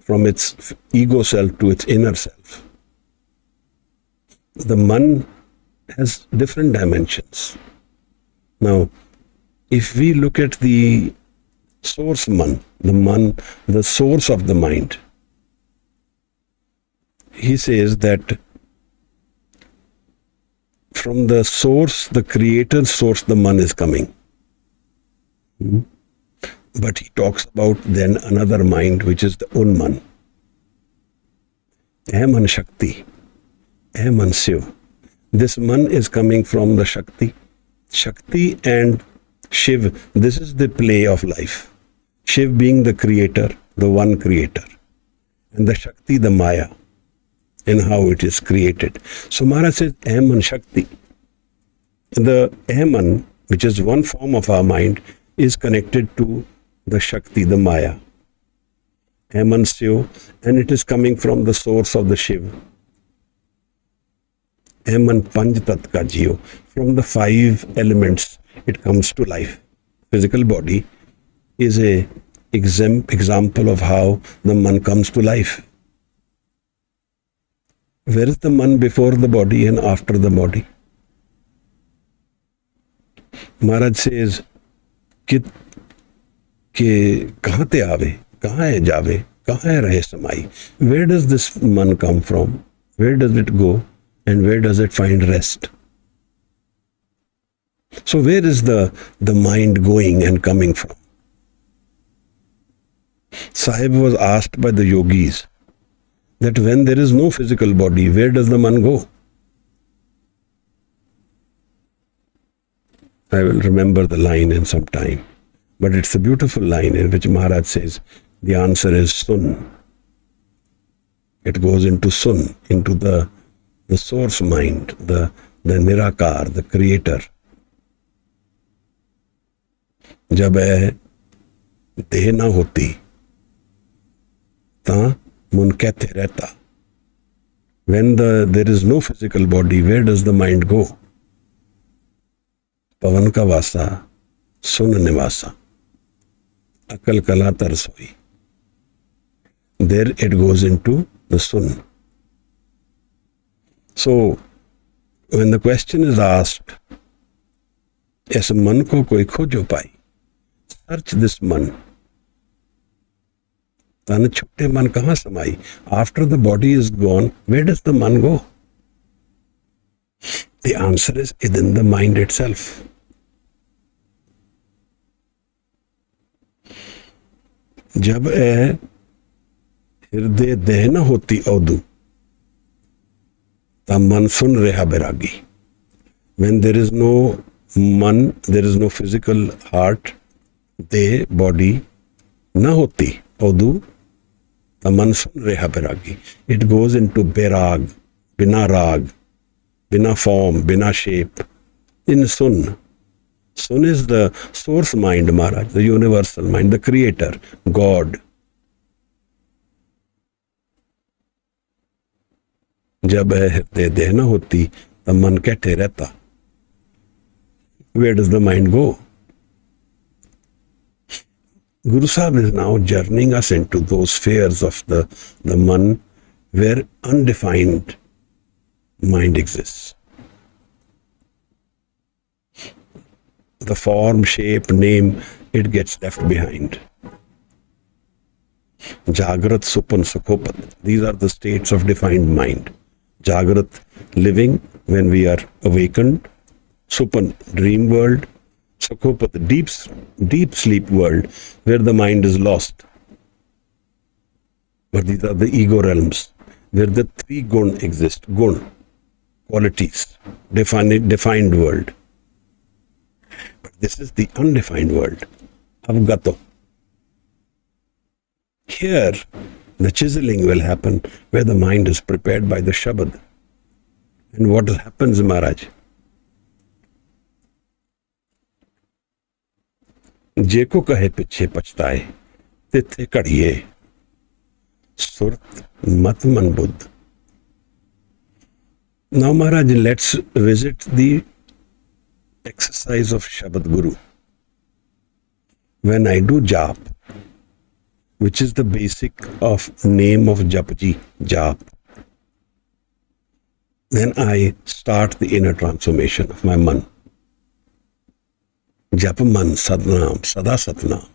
from its ego self to its inner self. The man has different dimensions. Now, if we look at the source man, the source of the mind, he says that from the source, the creator source, the man is coming. But he talks about then another mind, which is the Unman. Man Shakti, Man Shiv. This man is coming from the Shakti. Shakti and Shiv, this is the play of life. Shiv being the creator, the one creator. And the Shakti, the Maya, and how it is created. So Maharaj says, Ahman Shakti. The Ahman, which is one form of our mind, is connected to the Shakti, the Maya. Ahman Shiv, and it is coming from the source of the Shiv. Ahman Panj Tat Ka Jiyo. From the 5 elements, it comes to life. Physical body is a example of how the man comes to life. Where is the man before the body and after the body? Maharaj says, Kit ke kahan te aave, kahan hai jaave, kahan hai rahe samai. Where does this man come from? Where does it go? And where does it find rest? So where is the mind going and coming from? Sahib was asked by the yogis that when there is no physical body, where does the man go? I will remember the line in some time. But it's a beautiful line in which Maharaj says, the answer is Sun. It goes into Sun, into the source mind, the Nirakar, the creator. जब देह ना होती ता मन कहते रहता When there is no physical body, where does the mind go? Pavan ka vasa, sun nivasa, akal kala tarsoi. There it goes into the sun. So, when the question is asked, "Aise man ko koi khojo pai?" Search this man. Tan chote man kahan samai? After the body is gone, where does the man go? The answer is within the mind itself. जब हृदय देह न होती औदू तब मन सुन रहा बैरागी. When there is no man, there is no physical heart, देह body न होती औदू तब मन सुन रहा बैरागी. It goes into बैराग, बिना राग, बिना form, बिना shape, in sun. Sun is the source mind, Maharaj, the universal mind, the creator, God. जब हृदय देह न होती तब मन कैसे रहता? Where does the mind go? Guru Sahib is now journeying us into those spheres of the man where undefined mind exists. The form, shape, name, it gets left behind. Jagrat, Supan, Sukhopat. These are the states of defined mind. Jagrat, living when we are awakened. Supan, dream world. Sukhopat, deep sleep world where the mind is lost. But these are the ego realms where the three gun exist. Gun, qualities, defined world. But this is the undefined world. Avgato. Here, the chiseling will happen where the mind is prepared by the Shabad. And what happens, Maharaj? Jeko kahe piche pachtaye, tithe kadiye, surt mat man buddh. Now, Maharaj, let's visit the exercise of Shabad Guru. When I do Jap, which is the basic of name of JAPJI, Jap, then I start the inner transformation of my man. Jap man sadnam, sada satnam.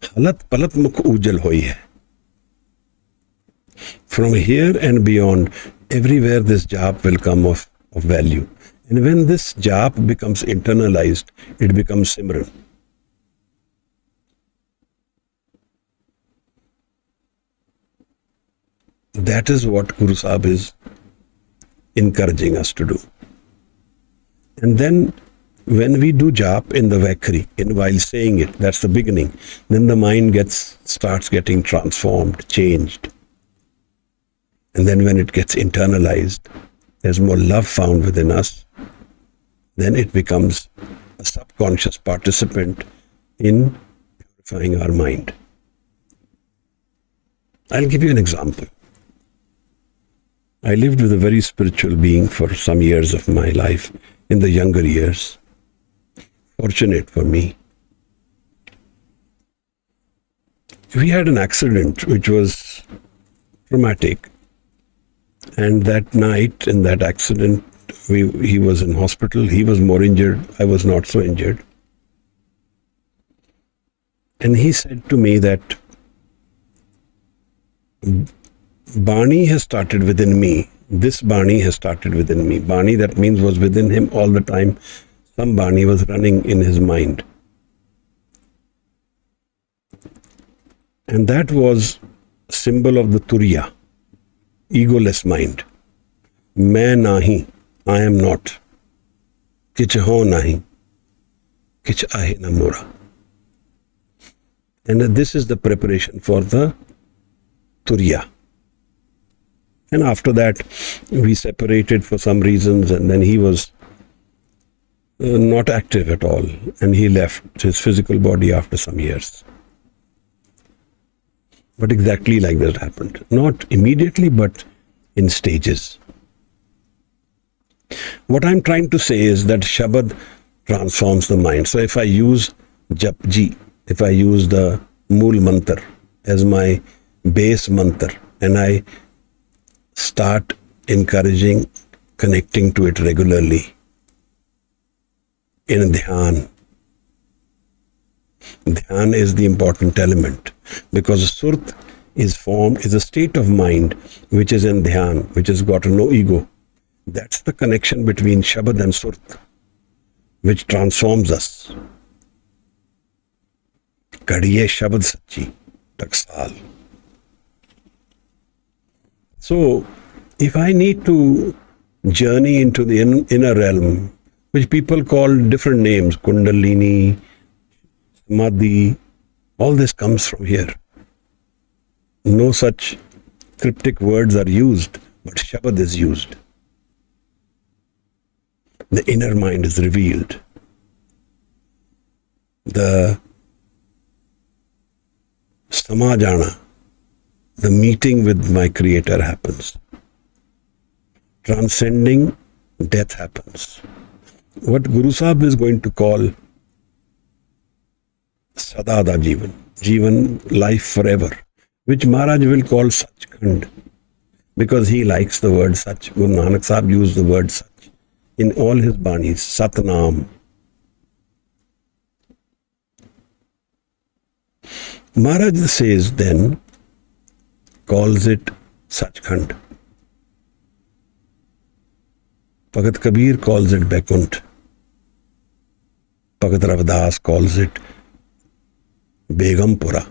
Halat palat mukh ujal hoi hai. From here and beyond, everywhere this Jap will come of value. And when this Jap becomes internalized, it becomes Simran. That is what Guru Sahib is encouraging us to do. And then when we do Jap in the Vaikhari, while saying it, that's the beginning, then the mind starts getting transformed, changed. And then when it gets internalized, there's more love found within us, then it becomes a subconscious participant in purifying our mind. I'll give you an example. I lived with a very spiritual being for some years of my life, in the younger years. Fortunate for me. We had an accident which was traumatic. And that night, in that accident, he was in hospital. He was more injured. I was not so injured. And he said to me that Bani has started within me. This Bani has started within me. Bani, that means, was within him all the time. Some Bani was running in his mind. And that was a symbol of the Turiya, egoless mind. Main nahi, I am not. Kich ho nahi, kich ahe na mora. And this is the preparation for the Turiya. And after that, we separated for some reasons, and then he was not active at all, and he left his physical body after some years. But exactly like that happened. Not immediately, but in stages. What I'm trying to say is that Shabad transforms the mind. So if I use JAPJI, if I use the Mool Mantar as my base mantra and I start encouraging, connecting to it regularly in Dhyan. Dhyan is the important element because Surt is a state of mind which is in Dhyan, which has got no ego. That's the connection between Shabad and Surt, which transforms us. Kadiye Shabad Sachi Taksal. So, if I need to journey into the inner realm, which people call different names, Kundalini, Samadhi, all this comes from here. No such cryptic words are used, but Shabad is used. The inner mind is revealed. The samajana, the meeting with my Creator happens. Transcending death happens. What Guru Sahib is going to call Sadada Jivan, life forever, which Maharaj will call Sachkhand, because he likes the word Sach. Guru Nanak Sahib used the word Sach in all his banis, Satnam. Maharaj says then, calls it Sachkhand. Bhagat Kabir calls it Bekunt. Bhagat Ravdas calls it Begumpura.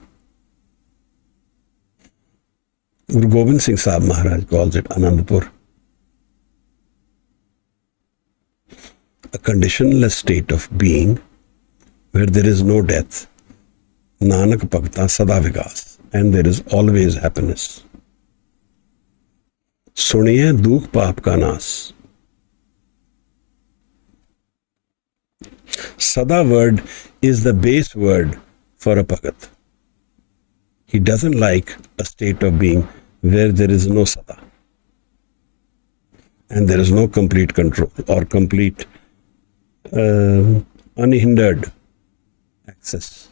Guru Gobind Singh Sahib Maharaj calls it Anandpur. A conditionless state of being where there is no death. Nanak Bhakta Sada Vikas, and there is always happiness. Suniye dukh paap ka naas. Sada word is the base word for a Bhagat. He doesn't like a state of being where there is no Sada and there is no complete control or complete unhindered access.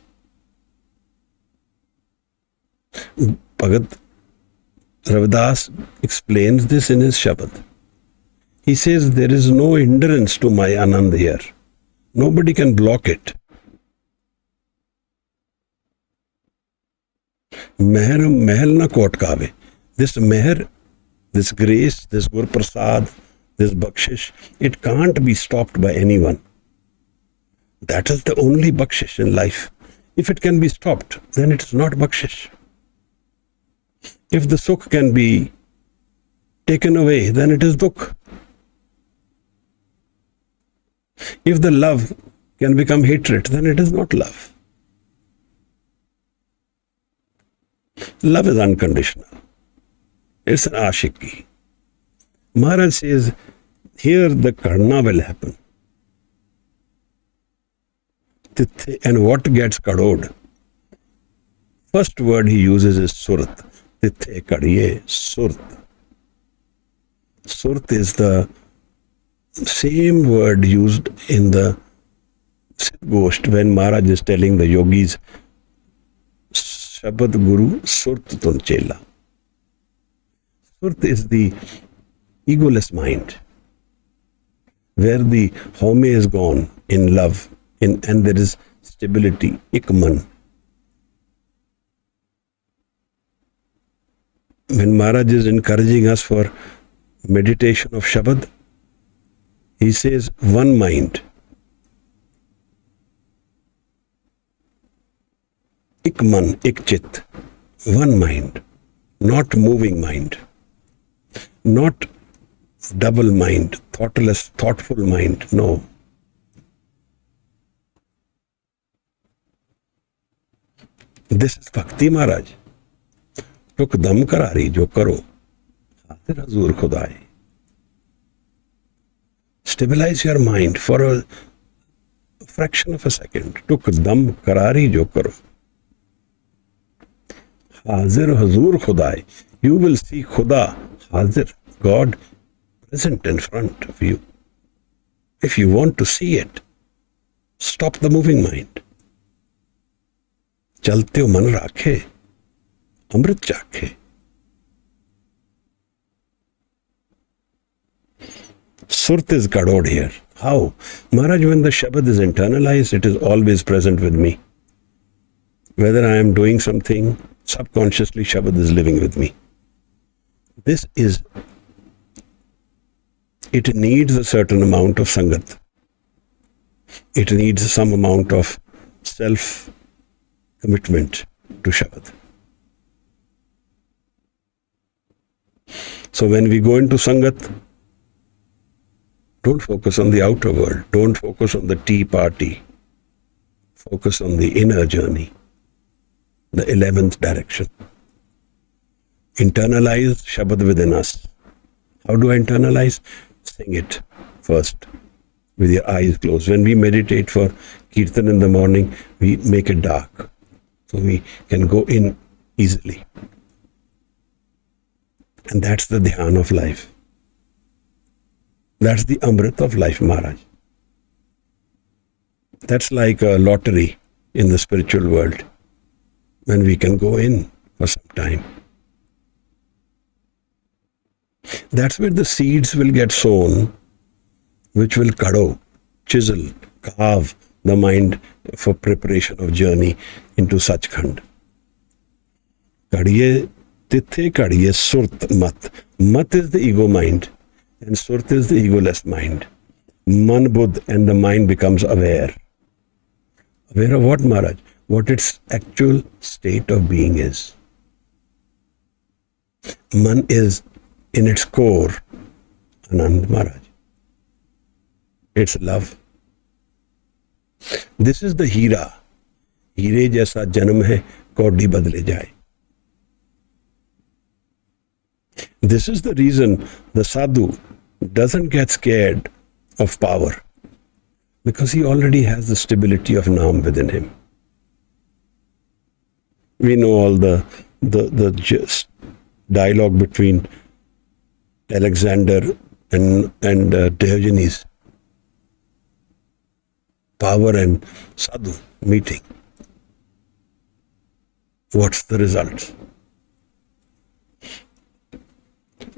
Bhagat Ravidas explains this in his Shabad. He says there is no hindrance to my Anand here. Nobody can block it. Meher na kot kave. This meher, this grace, this Gur Prasad, this bakshish, it can't be stopped by anyone. That is the only bakshish in life. If it can be stopped, then it is not bakshish. If the sukh can be taken away, then it is dukh. If the love can become hatred, then it is not love. Love is unconditional. It's an ashiki. Maharaj says, here the karna will happen. And what gets kadod? First word he uses is surat. Tithe kadiye surat. Surat is the same word used in the Gosht when Maharaj is telling the yogis, Shabad Guru Surt Tun Chela. Surt is the egoless mind, where the home is gone in love, and there is stability, ikman. When Maharaj is encouraging us for meditation of Shabad, he says one mind. Ikman, ikchit, one mind, not moving mind, not double mind, thoughtless, thoughtful mind, no. This is Bhakti Maharaj. Tuk dam karari jo karo, Khatir Hazur Khudai. Stabilize your mind for a fraction of a second. Tuk dam karari jo karo. Hazir Hazur Khudai. You will see Khuda Hazir, God present in front of you. If you want to see it, stop the moving mind. चलते हो मन राखे, अमृत चाखे. Surt is kadod here. How? Maharaj, when the Shabad is internalized, it is always present with me. Whether I am doing something, subconsciously Shabad is living with me. This is, it needs a certain amount of Sangat. It needs some amount of self-commitment to Shabad. So when we go into Sangat, don't focus on the outer world. Don't focus on the tea party. Focus on the inner journey, the 11th direction. Internalize Shabad within us. How do I internalize? Sing it first with your eyes closed. When we meditate for Kirtan in the morning, we make it dark so we can go in easily. And that's the dhyan of life. That's the Amrit of life, Maharaj. That's like a lottery in the spiritual world, when we can go in for some time. That's where the seeds will get sown, which will kado, chisel, carve the mind for preparation of journey into Sachkhand. Kadiye, tithe kadiye surt mat. Mat is the ego mind. And Surt is the egoless mind. Man Buddh, and the mind becomes aware. Aware of what, Maharaj? What its actual state of being is. Man is, in its core, Anand, Maharaj. It's love. This is the Hira. Hire jaisa janam hai, kaudi badle jaye. This is the reason the sadhu doesn't get scared of power, because he already has the stability of Naam within him. We know all the just dialogue between Alexander and Diogenes. Power and sadhu meeting. What's the result?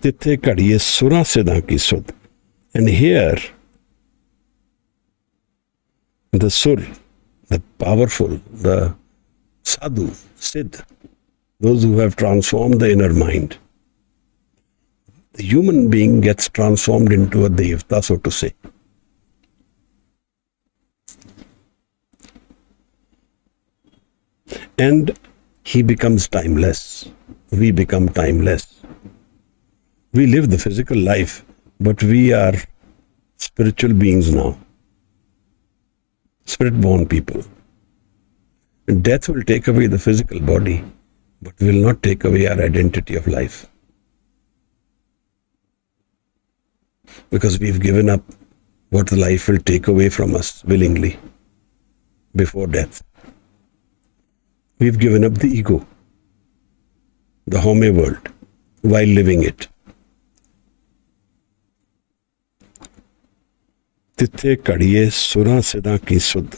Tithe kadiye sura siddha ki sud. And here, the sur, the powerful, the sadhu, siddh, those who have transformed the inner mind, the human being gets transformed into a devta, so to say. And he becomes timeless. We become timeless. We live the physical life, but we are spiritual beings now. Spirit-born people. And death will take away the physical body, but will not take away our identity of life. Because we've given up what the life will take away from us willingly before death. We've given up the ego, the home world, while living it. Tithe kadiye sura siddha ki sud.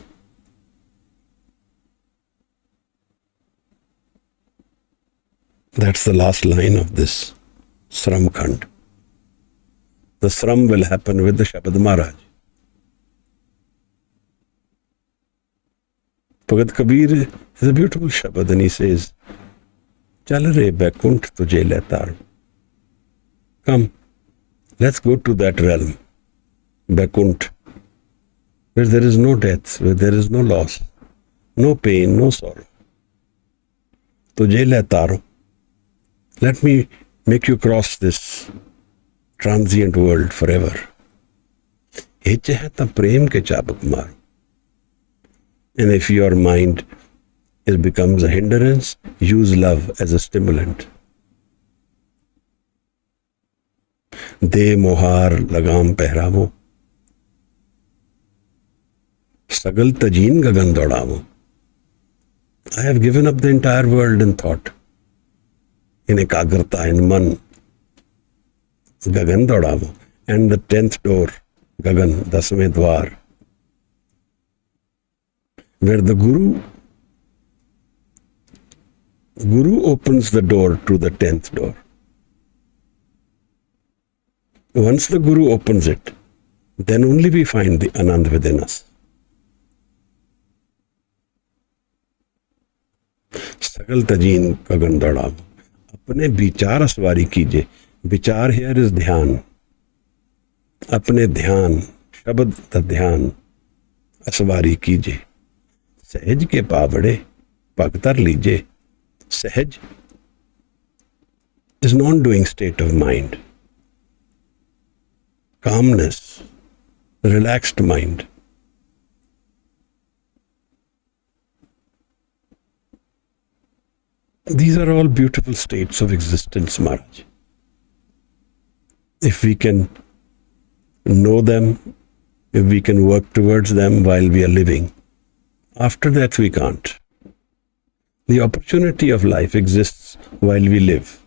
That's the last line of this Sram Khand. The Sram will happen with the Shabad Maharaj. Bhagat Kabir is a beautiful Shabad, and he says, Chal re Vaikunt tujhe letar. Come, let's go to that realm, Vaikunt, where there is no death, where there is no loss, no pain, no sorrow. Tujhe letaro. Let me make you cross this transient world forever. Eche hai ta prem ke chabak maro. And if your mind becomes a hindrance, use love as a stimulant. De mohar lagam pehravo. Sagal tajin gagan dodavo. I have given up the entire world in thought, in ekagrata, in man. Gagan Dodamo. And the 10th door, Gagan, Dasme Dwar, where the Guru opens the door to the 10th door. Once the Guru opens it, then only we find the Anand within us. Sagal Tajeen Gagan Dodam. Apne vichar aswari कीजिए. Vichar here is dhyan. Apne dhyan, Shabad the dhyan, aswari कीजिए. सहज के पावड़े भगतर लीजिए. Sahaj is non-doing state of mind. Calmness, relaxed mind. These are all beautiful states of existence, Maharaj. If we can know them, if we can work towards them while we are living, after that we can't. The opportunity of life exists while we live.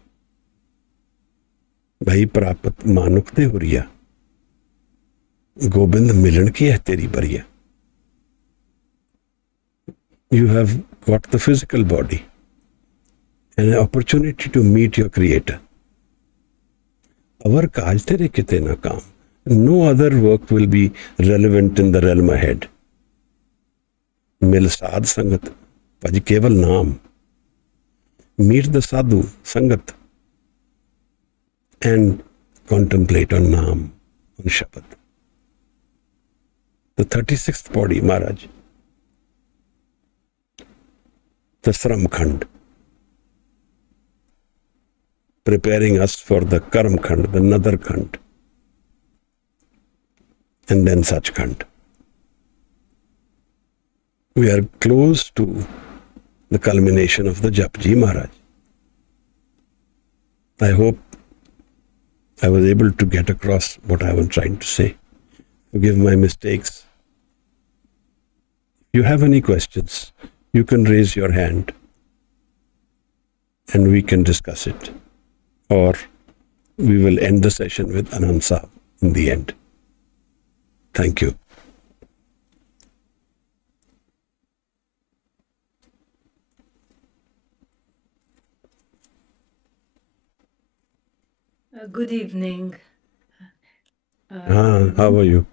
Bhai prapat manuk de huriya. Gobind milan ki hai teri bariya. You have got the physical body and an opportunity to meet your Creator. Avar kaaj tere kite na kaam. No other work will be relevant in the realm ahead. Mil sad sangat, Paji keval naam. Meet the sadhu, sangat, and contemplate on naam, on Shabad. The 36th body, Maharaj, the Sram Khand, preparing us for the Karm Khand, the Nadar Khand, and then Sach Khand. We are close to the culmination of the JAPJI, Maharaj. I hope I was able to get across what I was trying to say. Forgive my mistakes. If you have any questions, you can raise your hand and we can discuss it. Or we will end the session with Anand Sahib in the end. Thank you. Good evening. How are you?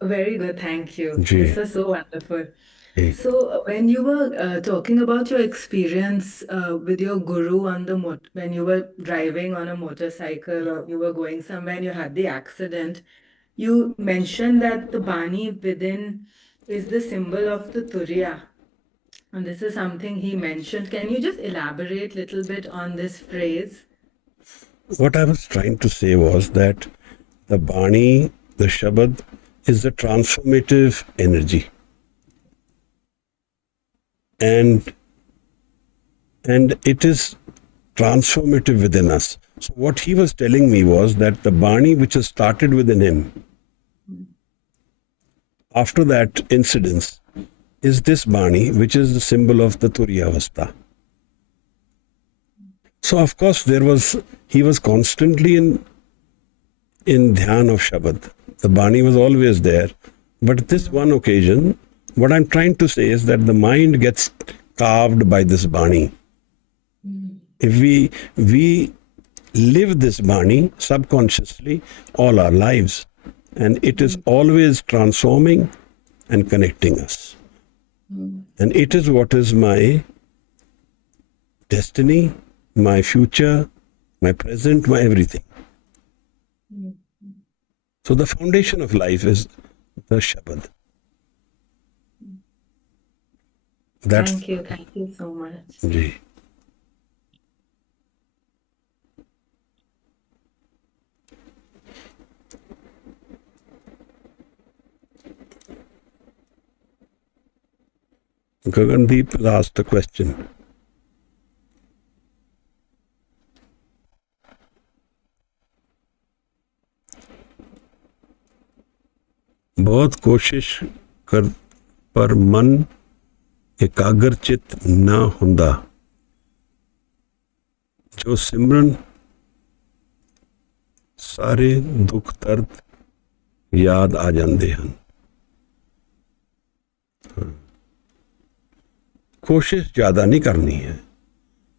Very good, thank you. Ji. This was so wonderful. Hey. So, when you were talking about your experience with your guru on the when you were driving on a motorcycle or you were going somewhere and you had the accident, you mentioned that the Bani within is the symbol of the Turiya. And this is something he mentioned. Can you just elaborate a little bit on this phrase? What I was trying to say was that the Bani, the Shabad, is the transformative energy. And it is transformative within us. So what he was telling me was that the Bani which has started within him, after that incidence, is this Bani which is the symbol of the Turiyavastha. So of course he was constantly in dhyan of Shabad. The Bani was always there. But this one occasion, what I'm trying to say is that the mind gets carved by this Bani. If we live this Bani subconsciously all our lives, and it is always transforming and connecting us. And it is what is my destiny, my future, my present, my everything. So the foundation of life is the Shabad. Thank you so much. Ji. Gagandeep has asked a question. बहुत कोशिश कर पर मन एकाग्रचित ना हुंदा जो सिमरन ਸਾਰੇ ਦੁੱਖ ਦਰਦ ਯਾਦ ਆ ਜਾਂਦੇ ਹਨ। ਕੋਸ਼ਿਸ਼ ਜ਼ਿਆਦਾ ਨਹੀਂ ਕਰਨੀ ਹੈ,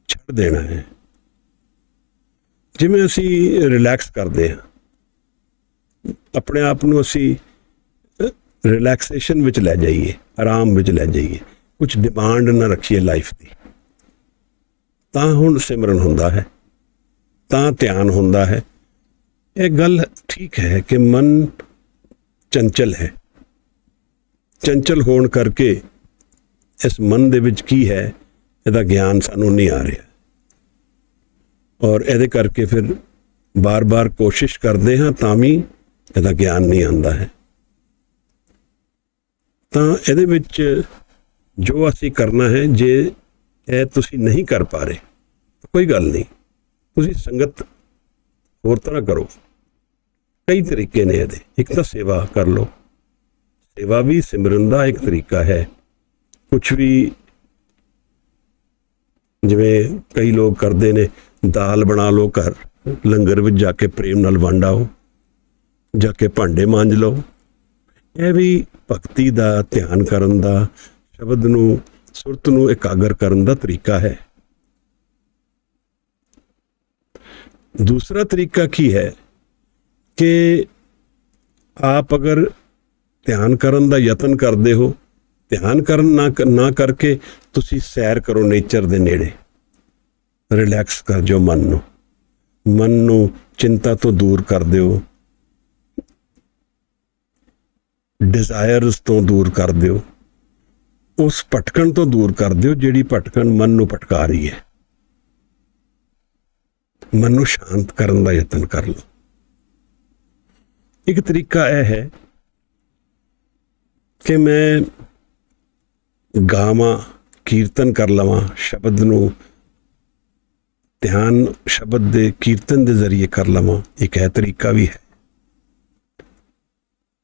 ਛੱਡ ਦੇਣਾ ਹੈ। ਜਿਵੇਂ ਅਸੀਂ ਰਿਲੈਕਸ ਕਰਦੇ ਹਾਂ, ਆਪਣੇ ਆਪ ਨੂੰ ਅਸੀਂ ਰਿਲੈਕਸੇਸ਼ਨ ਵਿੱਚ ਲੈ ਜਾਈਏ, ਆਰਾਮ ਵਿੱਚ ਲੈ ਜਾਈਏ, ਕੁਝ ਡਿਮਾਂਡ ਨਾ ਰੱਖੀਏ ਲਾਈਫ ਦੀ, ਤਾਂ ਹੁਣ ਸਿਮਰਨ ਹੁੰਦਾ ਹੈ, ਤਾਂ ਧਿਆਨ ਹੁੰਦਾ ਹੈ। ਇਹ ਗੱਲ ਠੀਕ ਹੈ ਕਿ ਮਨ ਚੰਚਲ ਹੈ। ਚੰਚਲ ਹੋਣ ਕਰਕੇ ਇਸ ਮਨ ਦੇ ਵਿੱਚ ਕੀ ਹੈ ਇਹਦਾ ਗਿਆਨ ਸਾਨੂੰ ਨਹੀਂ ਆ ਰਿਹਾ, ਔਰ ਇਹਦੇ ਕਰਕੇ ਫਿਰ ਬਾਰ-ਬਾਰ ਕੋਸ਼ਿਸ਼ ਕਰਦੇ ਹਾਂ ਤਾਂ ਵੀ ਇਹਦਾ ਗਿਆਨ ਨਹੀਂ ਆਉਂਦਾ ਹੈ। ਤਾਂ ਇਹਦੇ ਵਿੱਚ ਜੋ ਅਸੀਂ ਕਰਨਾ ਹੈ, ਜੇ ਇਹ ਤੁਸੀਂ ਨਹੀਂ ਕਰ ਪਾ ਰਹੇ ਕੋਈ ਗੱਲ ਨਹੀਂ, ਤੁਸੀਂ ਸੰਗਤ ਹੋਰ ਤਰ੍ਹਾਂ ਕਰੋ। ਕਈ ਤਰੀਕੇ ਨੇ ਇਹਦੇ। ਇੱਕ ਤਾਂ ਸੇਵਾ ਕਰ ਲਓ, ਸੇਵਾ ਵੀ ਸਿਮਰਨ ਦਾ ਇੱਕ ਤਰੀਕਾ ਹੈ। ਕੁਛ ਵੀ ਜਿਵੇਂ ਕਈ ਲੋਕ ਕਰਦੇ ਨੇ, ਦਾਲ ਬਣਾ ਲਓ ਘਰ, ਲੰਗਰ ਵਿੱਚ ਜਾ ਕੇ ਪ੍ਰੇਮ ਨਾਲ ਵੰਡ ਆਓ, ਜਾ ਕੇ ਭਾਂਡੇ ਮਾਂਜ ਲਓ। ਇਹ ਵੀ ਭਗਤੀ ਦਾ, ਧਿਆਨ ਕਰਨ ਦਾ, ਸ਼ਬਦ ਨੂੰ, ਸੁਰਤ ਨੂੰ ਇਕਾਗਰ ਕਰਨ ਦਾ ਤਰੀਕਾ ਹੈ। ਦੂਸਰਾ ਤਰੀਕਾ ਕੀ ਹੈ ਕਿ ਆਪ ਅਗਰ ਧਿਆਨ ਕਰਨ ਦਾ ਯਤਨ ਕਰਦੇ ਹੋ, ਧਿਆਨ ਕਰਨ ਨਾ ਕਰਕੇ ਤੁਸੀਂ ਸੈਰ ਕਰੋ ਨੇਚਰ ਦੇ ਨੇੜੇ, ਰਿਲੈਕਸ ਕਰ ਜਾਓ ਮਨ ਨੂੰ ਚਿੰਤਾ ਤੋਂ ਦੂਰ ਕਰ ਦਿਓ, ਡਿਜ਼ਾਇਰਸ ਤੋਂ ਦੂਰ ਕਰ ਦਿਓ, ਉਸ ਭਟਕਣ ਤੋਂ ਦੂਰ ਕਰ ਦਿਓ ਜਿਹੜੀ ਭਟਕਣ ਮਨ ਨੂੰ ਭਟਕਾ ਰਹੀ ਹੈ। ਮਨ ਨੂੰ ਸ਼ਾਂਤ ਕਰਨ ਦਾ ਯਤਨ ਕਰ ਲਓ। ਇੱਕ ਤਰੀਕਾ ਇਹ ਹੈ ਕਿ ਮੈਂ ਗਾਵਾਂ, ਕੀਰਤਨ ਕਰ ਲਵਾਂ, ਸ਼ਬਦ ਨੂੰ ਧਿਆਨ ਸ਼ਬਦ ਦੇ ਕੀਰਤਨ ਦੇ ਜ਼ਰੀਏ ਕਰ ਲਵਾਂ। ਇੱਕ ਇਹ ਤਰੀਕਾ ਵੀ ਹੈ।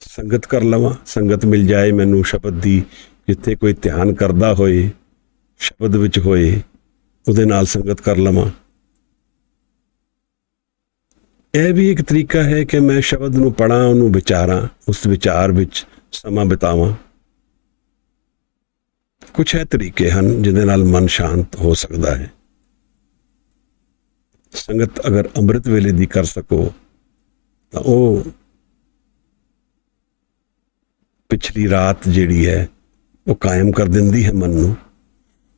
ਸੰਗਤ ਕਰ ਲਵਾਂ, ਸੰਗਤ ਮਿਲ ਜਾਏ ਮੈਨੂੰ ਸ਼ਬਦ ਦੀ, ਜਿੱਥੇ ਕੋਈ ਧਿਆਨ ਕਰਦਾ ਹੋਏ, ਸ਼ਬਦ ਵਿੱਚ ਹੋਏ, ਉਹਦੇ ਨਾਲ ਸੰਗਤ ਕਰ ਲਵਾਂ। ਇਹ ਵੀ ਇੱਕ ਤਰੀਕਾ ਹੈ ਕਿ ਮੈਂ ਸ਼ਬਦ ਨੂੰ ਪੜ੍ਹਾਂ, ਉਹਨੂੰ ਵਿਚਾਰਾਂ, ਉਸ ਵਿਚਾਰ ਵਿੱਚ ਸਮਾਂ ਬਿਤਾਵਾਂ। ਕੁਛ ਇਹ ਤਰੀਕੇ ਹਨ ਜਿਹਦੇ ਨਾਲ ਮਨ ਸ਼ਾਂਤ ਹੋ ਸਕਦਾ ਹੈ। ਸੰਗਤ ਅਗਰ ਅੰਮ੍ਰਿਤ ਵੇਲੇ ਦੀ ਕਰ ਸਕੋ ਤਾਂ ਉਹ ਪਿਛਲੀ ਰਾਤ ਜਿਹੜੀ ਹੈ ਉਹ ਕਾਇਮ ਕਰ ਦਿੰਦੀ ਹੈ ਮਨ ਨੂੰ।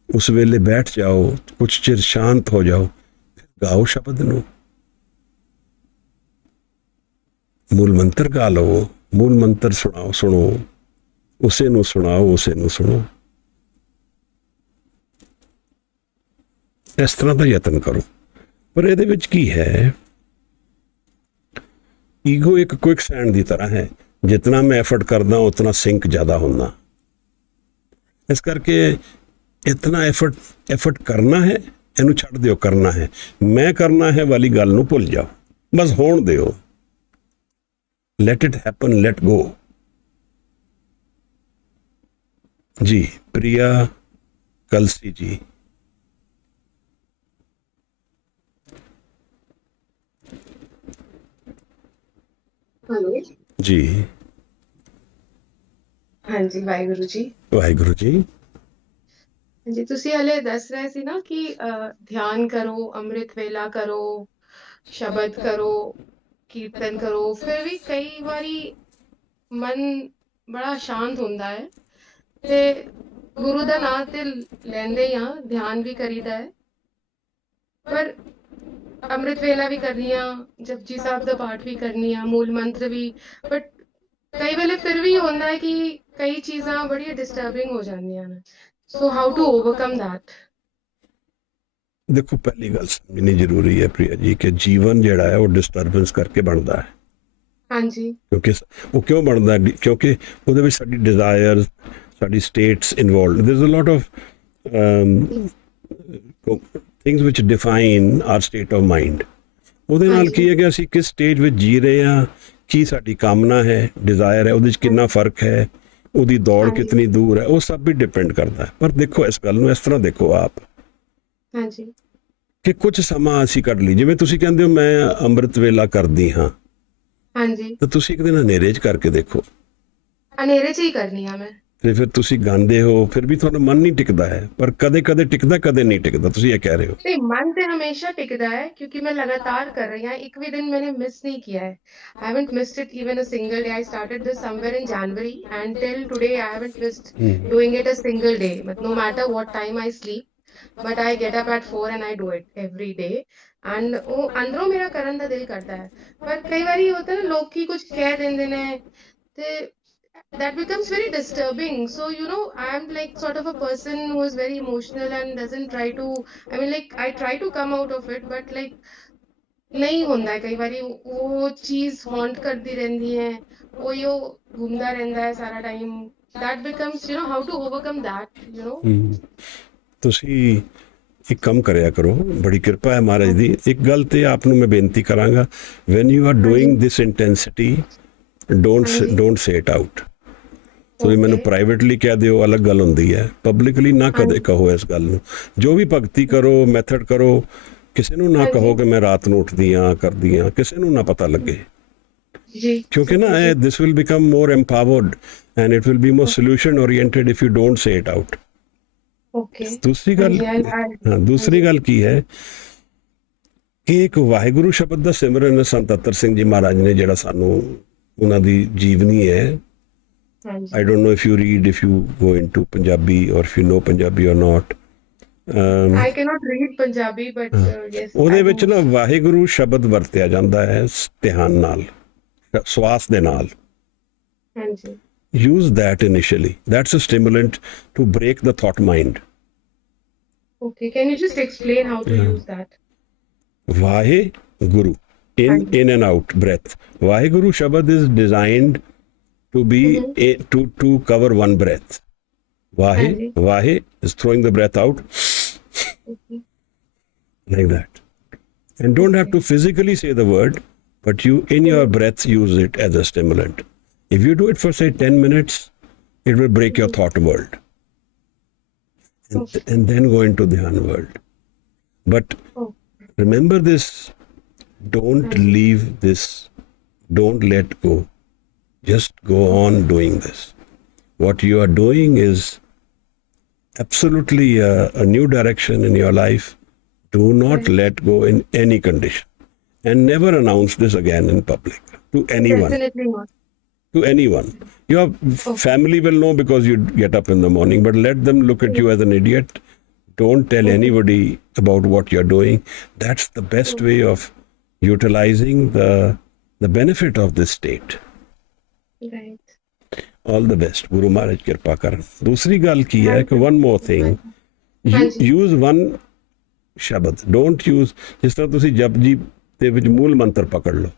ਉਸ ਵੇਲੇ ਬੈਠ ਜਾਓ, ਕੁਛ ਚਿਰ ਸ਼ਾਂਤ ਹੋ ਜਾਓ, ਫਿਰ ਗਾਓ ਸ਼ਬਦ ਨੂੰ। ਮੂਲ ਮੰਤਰ ਗਾ ਲਓ, ਮੂਲ ਮੰਤਰ ਸੁਣੋ, ਉਸੇ ਨੂੰ ਸੁਣਾਓ, ਉਸੇ ਨੂੰ ਸੁਣੋ। ਇਸ ਤਰ੍ਹਾਂ ਦਾ ਯਤਨ ਕਰੋ। ਪਰ ਇਹਦੇ ਵਿੱਚ ਕੀ ਹੈ, ਈਗੋ ਇੱਕ ਕੁਇਕ ਸੈਂਡ ਦੀ ਤਰ੍ਹਾਂ ਹੈ, ਜਿਤਨਾ ਮੈਂ ਐਫਰਟ ਕਰਦਾ ਉਤਨਾ ਸਿੰਕ ਜ਼ਿਆਦਾ ਹੁੰਦਾ। ਇਸ ਕਰਕੇ ਇਤਨਾ ਐਫਰਟ ਕਰਨਾ ਹੈ, ਇਹਨੂੰ ਛੱਡ ਦਿਓ, ਕਰਨਾ ਹੈ, ਮੈਂ ਕਰਨਾ ਹੈ ਵਾਲੀ ਗੱਲ ਨੂੰ ਭੁੱਲ ਜਾਓ, ਬਸ ਹੋਣ ਦਿਓ। Let it happen, let go. जी, प्रिया कलसी जी। हेलो जी, हाँ जी, वाहिगुरु जी। वाहिगुरु जी। जी, ਤੁਸੀਂ ਹਲੇ ਦੱਸ ਰਹੇ ਸੀ ਨਾ ਕਿ ਧਿਆਨ ਕਰੋ, ਅੰਮ੍ਰਿਤ ਵੇਲਾ ਕਰੋ, ਸ਼ਬਦ ਕਰੋ, ਕੀਰਤਨ ਕਰੋ, ਫਿਰ ਵੀ ਕਈ ਵਾਰੀ ਮਨ ਬੜਾ ਸ਼ਾਂਤ ਹੁੰਦਾ ਹੈ ਤੇ ਗੁਰੂ ਦਾ ਨਾਮ ਤੇ ਲੈਂਦੇ ਹੀ ਆ, ਧਿਆਨ ਵੀ ਕਰੀਦਾ ਹੈ, ਪਰ ਅੰਮ੍ਰਿਤ ਵੇਲਾ ਵੀ ਕਰਨੀ ਆ, ਜਪਜੀ ਸਾਹਿਬ ਦਾ ਪਾਠ ਵੀ ਕਰਨੀ ਆ, ਮੂਲ ਮੰਤਰ ਵੀ, ਬਟ ਕਈ ਵੇਲੇ ਫਿਰ ਵੀ ਹੁੰਦਾ ਹੈ ਕਿ ਕਈ ਚੀਜ਼ਾਂ ਬੜੀ ਡਿਸਟਰਬਿੰਗ ਹੋ ਜਾਂਦੀਆਂ ਨੇ। So how to overcome that? देखो, पहली गल समझनी जरूरी है प्रिया जी कि जीवन जिहड़ा है वो डिस्टर्बेंस करके बनता है। हाँ जी। क्योंकि वो क्यों बनता है? क्योंकि ਉਹਦੇ ਵਿੱਚ ਸਾਡੀ ਡਿਜ਼ਾਇਰ, ਸਾਡੀ status involved. There is a lot of things which define our state of mind। ਉਹਦੇ ਨਾਲ ਕੀ ਹੈ ਕਿ ਅਸੀਂ ਕਿਸ ਸਟੇਜ ਵਿੱਚ ਜੀ ਰਹੇ ਹਾਂ, ਕੀ ਸਾਡੀ ਕਾਮਨਾ ਹੈ, ਡਿਜ਼ਾਇਰ ਹੈ, ਉਹਦੇ ਵਿੱਚ ਕਿੰਨਾ ਫਰਕ ਹੈ, ਉਹਦੀ ਦੌੜ ਕਿਤਨੀ ਦੂਰ ਹੈ, ਉਹ ਸਭ ਵੀ ਡਿਪੈਂਡ ਕਰਦਾ ਹੈ। ਪਰ ਦੇਖੋ, ਇਸ ਗੱਲ ਨੂੰ ਇਸ ਤਰ੍ਹਾਂ ਦੇਖੋ ਆਪ हाँ जी। ਕਿ ਕੁਝ ਸਮਾਂ ਅਸੀਂ ਕੱਢ ਲਈ, ਜਿਵੇਂ ਤੁਸੀਂ ਕਹਿੰਦੇ ਹੋ ਮੈਂ ਅੰਮ੍ਰਿਤ ਵੇਲਾ ਕਰਦੀ ਹਾਂ, ਹਾਂਜੀ, ਤਾਂ ਤੁਸੀਂ ਇੱਕ ਦਿਨ ਹਨੇਰੇ 'ਚ ਕਰਕੇ ਦੇਖੋ, ਹਨੇਰੇ 'ਚ ਹੀ ਕਰਨੀ ਆ ਮੈਂ। ਤੇ ਫਿਰ ਤੁਸੀਂ ਗਾਉਂਦੇ ਹੋ, ਫਿਰ ਵੀ ਤੁਹਾਡਾ ਮਨ ਨਹੀਂ ਟਿਕਦਾ ਹੈ, ਪਰ ਕਦੇ ਕਦੇ ਟਿਕਦਾ, ਕਦੇ ਨਹੀਂ ਟਿਕਦਾ, ਤੁਸੀਂ ਇਹ ਕਹਿ ਰਹੇ ਹੋ। नहीं, मन तो हमेशा टिकता है क्योंकि मैं लगातार कर रही हूँ। एक भी दिन मैंने मिस नहीं किया है। I haven't missed it even a single day. I started this somewhere in January and till today I haven't missed doing it a single day. But no matter what time I sleep, but I get up at 4 and I do it every day. And वो अंदरों मेरा करन दा दिल करता है, पर कई बार ये होता है ना, लोग की कुछ कह देंदे ने ते that becomes very disturbing. So you know, I am like sort of a person who is very emotional and doesn't try to, I mean like I try to come out of it, but like नहीं होता है। कई बार वो चीज haunt करती रहती है, वो यो घूमता रहता है सारा time. that becomes, you know, how to overcome that, you know। ਤੁਸੀਂ ਇੱਕ ਕੰਮ ਕਰਿਆ ਕਰੋ, ਬੜੀ ਕਿਰਪਾ ਹੈ ਮਹਾਰਾਜ ਦੀ। ਇੱਕ ਗੱਲ ਤੇ ਆਪ ਨੂੰ ਮੈਂ ਬੇਨਤੀ ਕਰਾਂਗਾ, when you are doing this intensity, don't say it out. ਤੁਸੀਂ ਮੈਨੂੰ ਪ੍ਰਾਈਵੇਟਲੀ ਕਹਿ ਦਿਓ, ਅਲੱਗ ਗੱਲ ਹੁੰਦੀ ਹੈ, ਪਬਲਿਕਲੀ ਨਾ ਕਦੇ ਕਹੋ ਇਸ ਗੱਲ ਨੂੰ। ਜੋ ਵੀ ਭਗਤੀ ਕਰੋ, ਮੈਥਡ ਕਰੋ, ਕਿਸੇ ਨੂੰ ਨਾ ਕਹੋ ਕਿ ਮੈਂ ਰਾਤ ਨੂੰ ਉੱਠਦੀ ਹਾਂ, ਕਰਦੀ ਹਾਂ, ਕਿਸੇ ਨੂੰ ਨਾ ਪਤਾ ਲੱਗੇ, ਕਿਉਂਕਿ ਨਾ this will become more empowered and it will be more solution oriented if you don't say it out। ਦੂਸਰੀ ਗੱਲ, ਹਾਂ, ਦੂਸਰੀ ਗੱਲ ਕੀ ਹੈ ਕਿ ਇੱਕ ਵਾਹਿਗੁਰੂ ਸ਼ਬਦ ਦਾ ਸਿਮਰਨ ਸੰਤ ਅਤਰ ਸਿੰਘ ਜੀ ਮਹਾਰਾਜ ਨੇ ਜਿਹੜਾ ਸਾਨੂੰ ਉਹਨਾਂ ਦੀ ਜੀਵਨੀ ਹੈ, I don't know if you read, if you go into Punjabi or if you know Punjabi or not। I cannot read Punjabi, but yes। ਉਹਦੇ ਵਿੱਚ ਨਾ ਵਾਹਿਗੁਰੂ ਸ਼ਬਦ ਵਰਤਿਆ ਜਾਂਦਾ ਹੈ ਧਿਆਨ ਨਾਲ, ਸਵਾਸ ਦੇ ਨਾਲ। ਹਾਂਜੀ। Use that initially. That's a stimulant to break the thought mind। Okay, can you just explain how to use that? Vaheguru, in and out breath। Vaheguru Shabad is designed to be to cover one breath। Vahe is throwing the breath out like that, and don't have to physically say the word, but you in your breath use it as a stimulant। If you do it for say 10 minutes, it will break your thought world, and then go into Dhyan world। But remember this, don't leave this, don't let go, just go on doing this। What you are doing is absolutely a new direction in your life. Do not let go in any condition, and never announce this again in public to anyone। Definitely not। To anyone. Your family will know because you get up in the morning, but let them look at you as an idiot. Don't tell anybody about what you're doing। That's the best way of utilizing the benefit of this state। Right। All the best। Guru Maharaj ਕਿਰਪਾ ਕਰਨ। ਦੂਸਰੀ ਗੱਲ ਕੀ ਹੈ ਕਿ one more thing, use one ਸ਼ਬਦ। Don't use, ਜਿਸ ਤਰ੍ਹਾਂ ਤੁਸੀਂ ਜਪਜੀ ਦੇ ਵਿੱਚ ਮੂਲ ਮੰਤਰ ਪਕੜ ਲਓ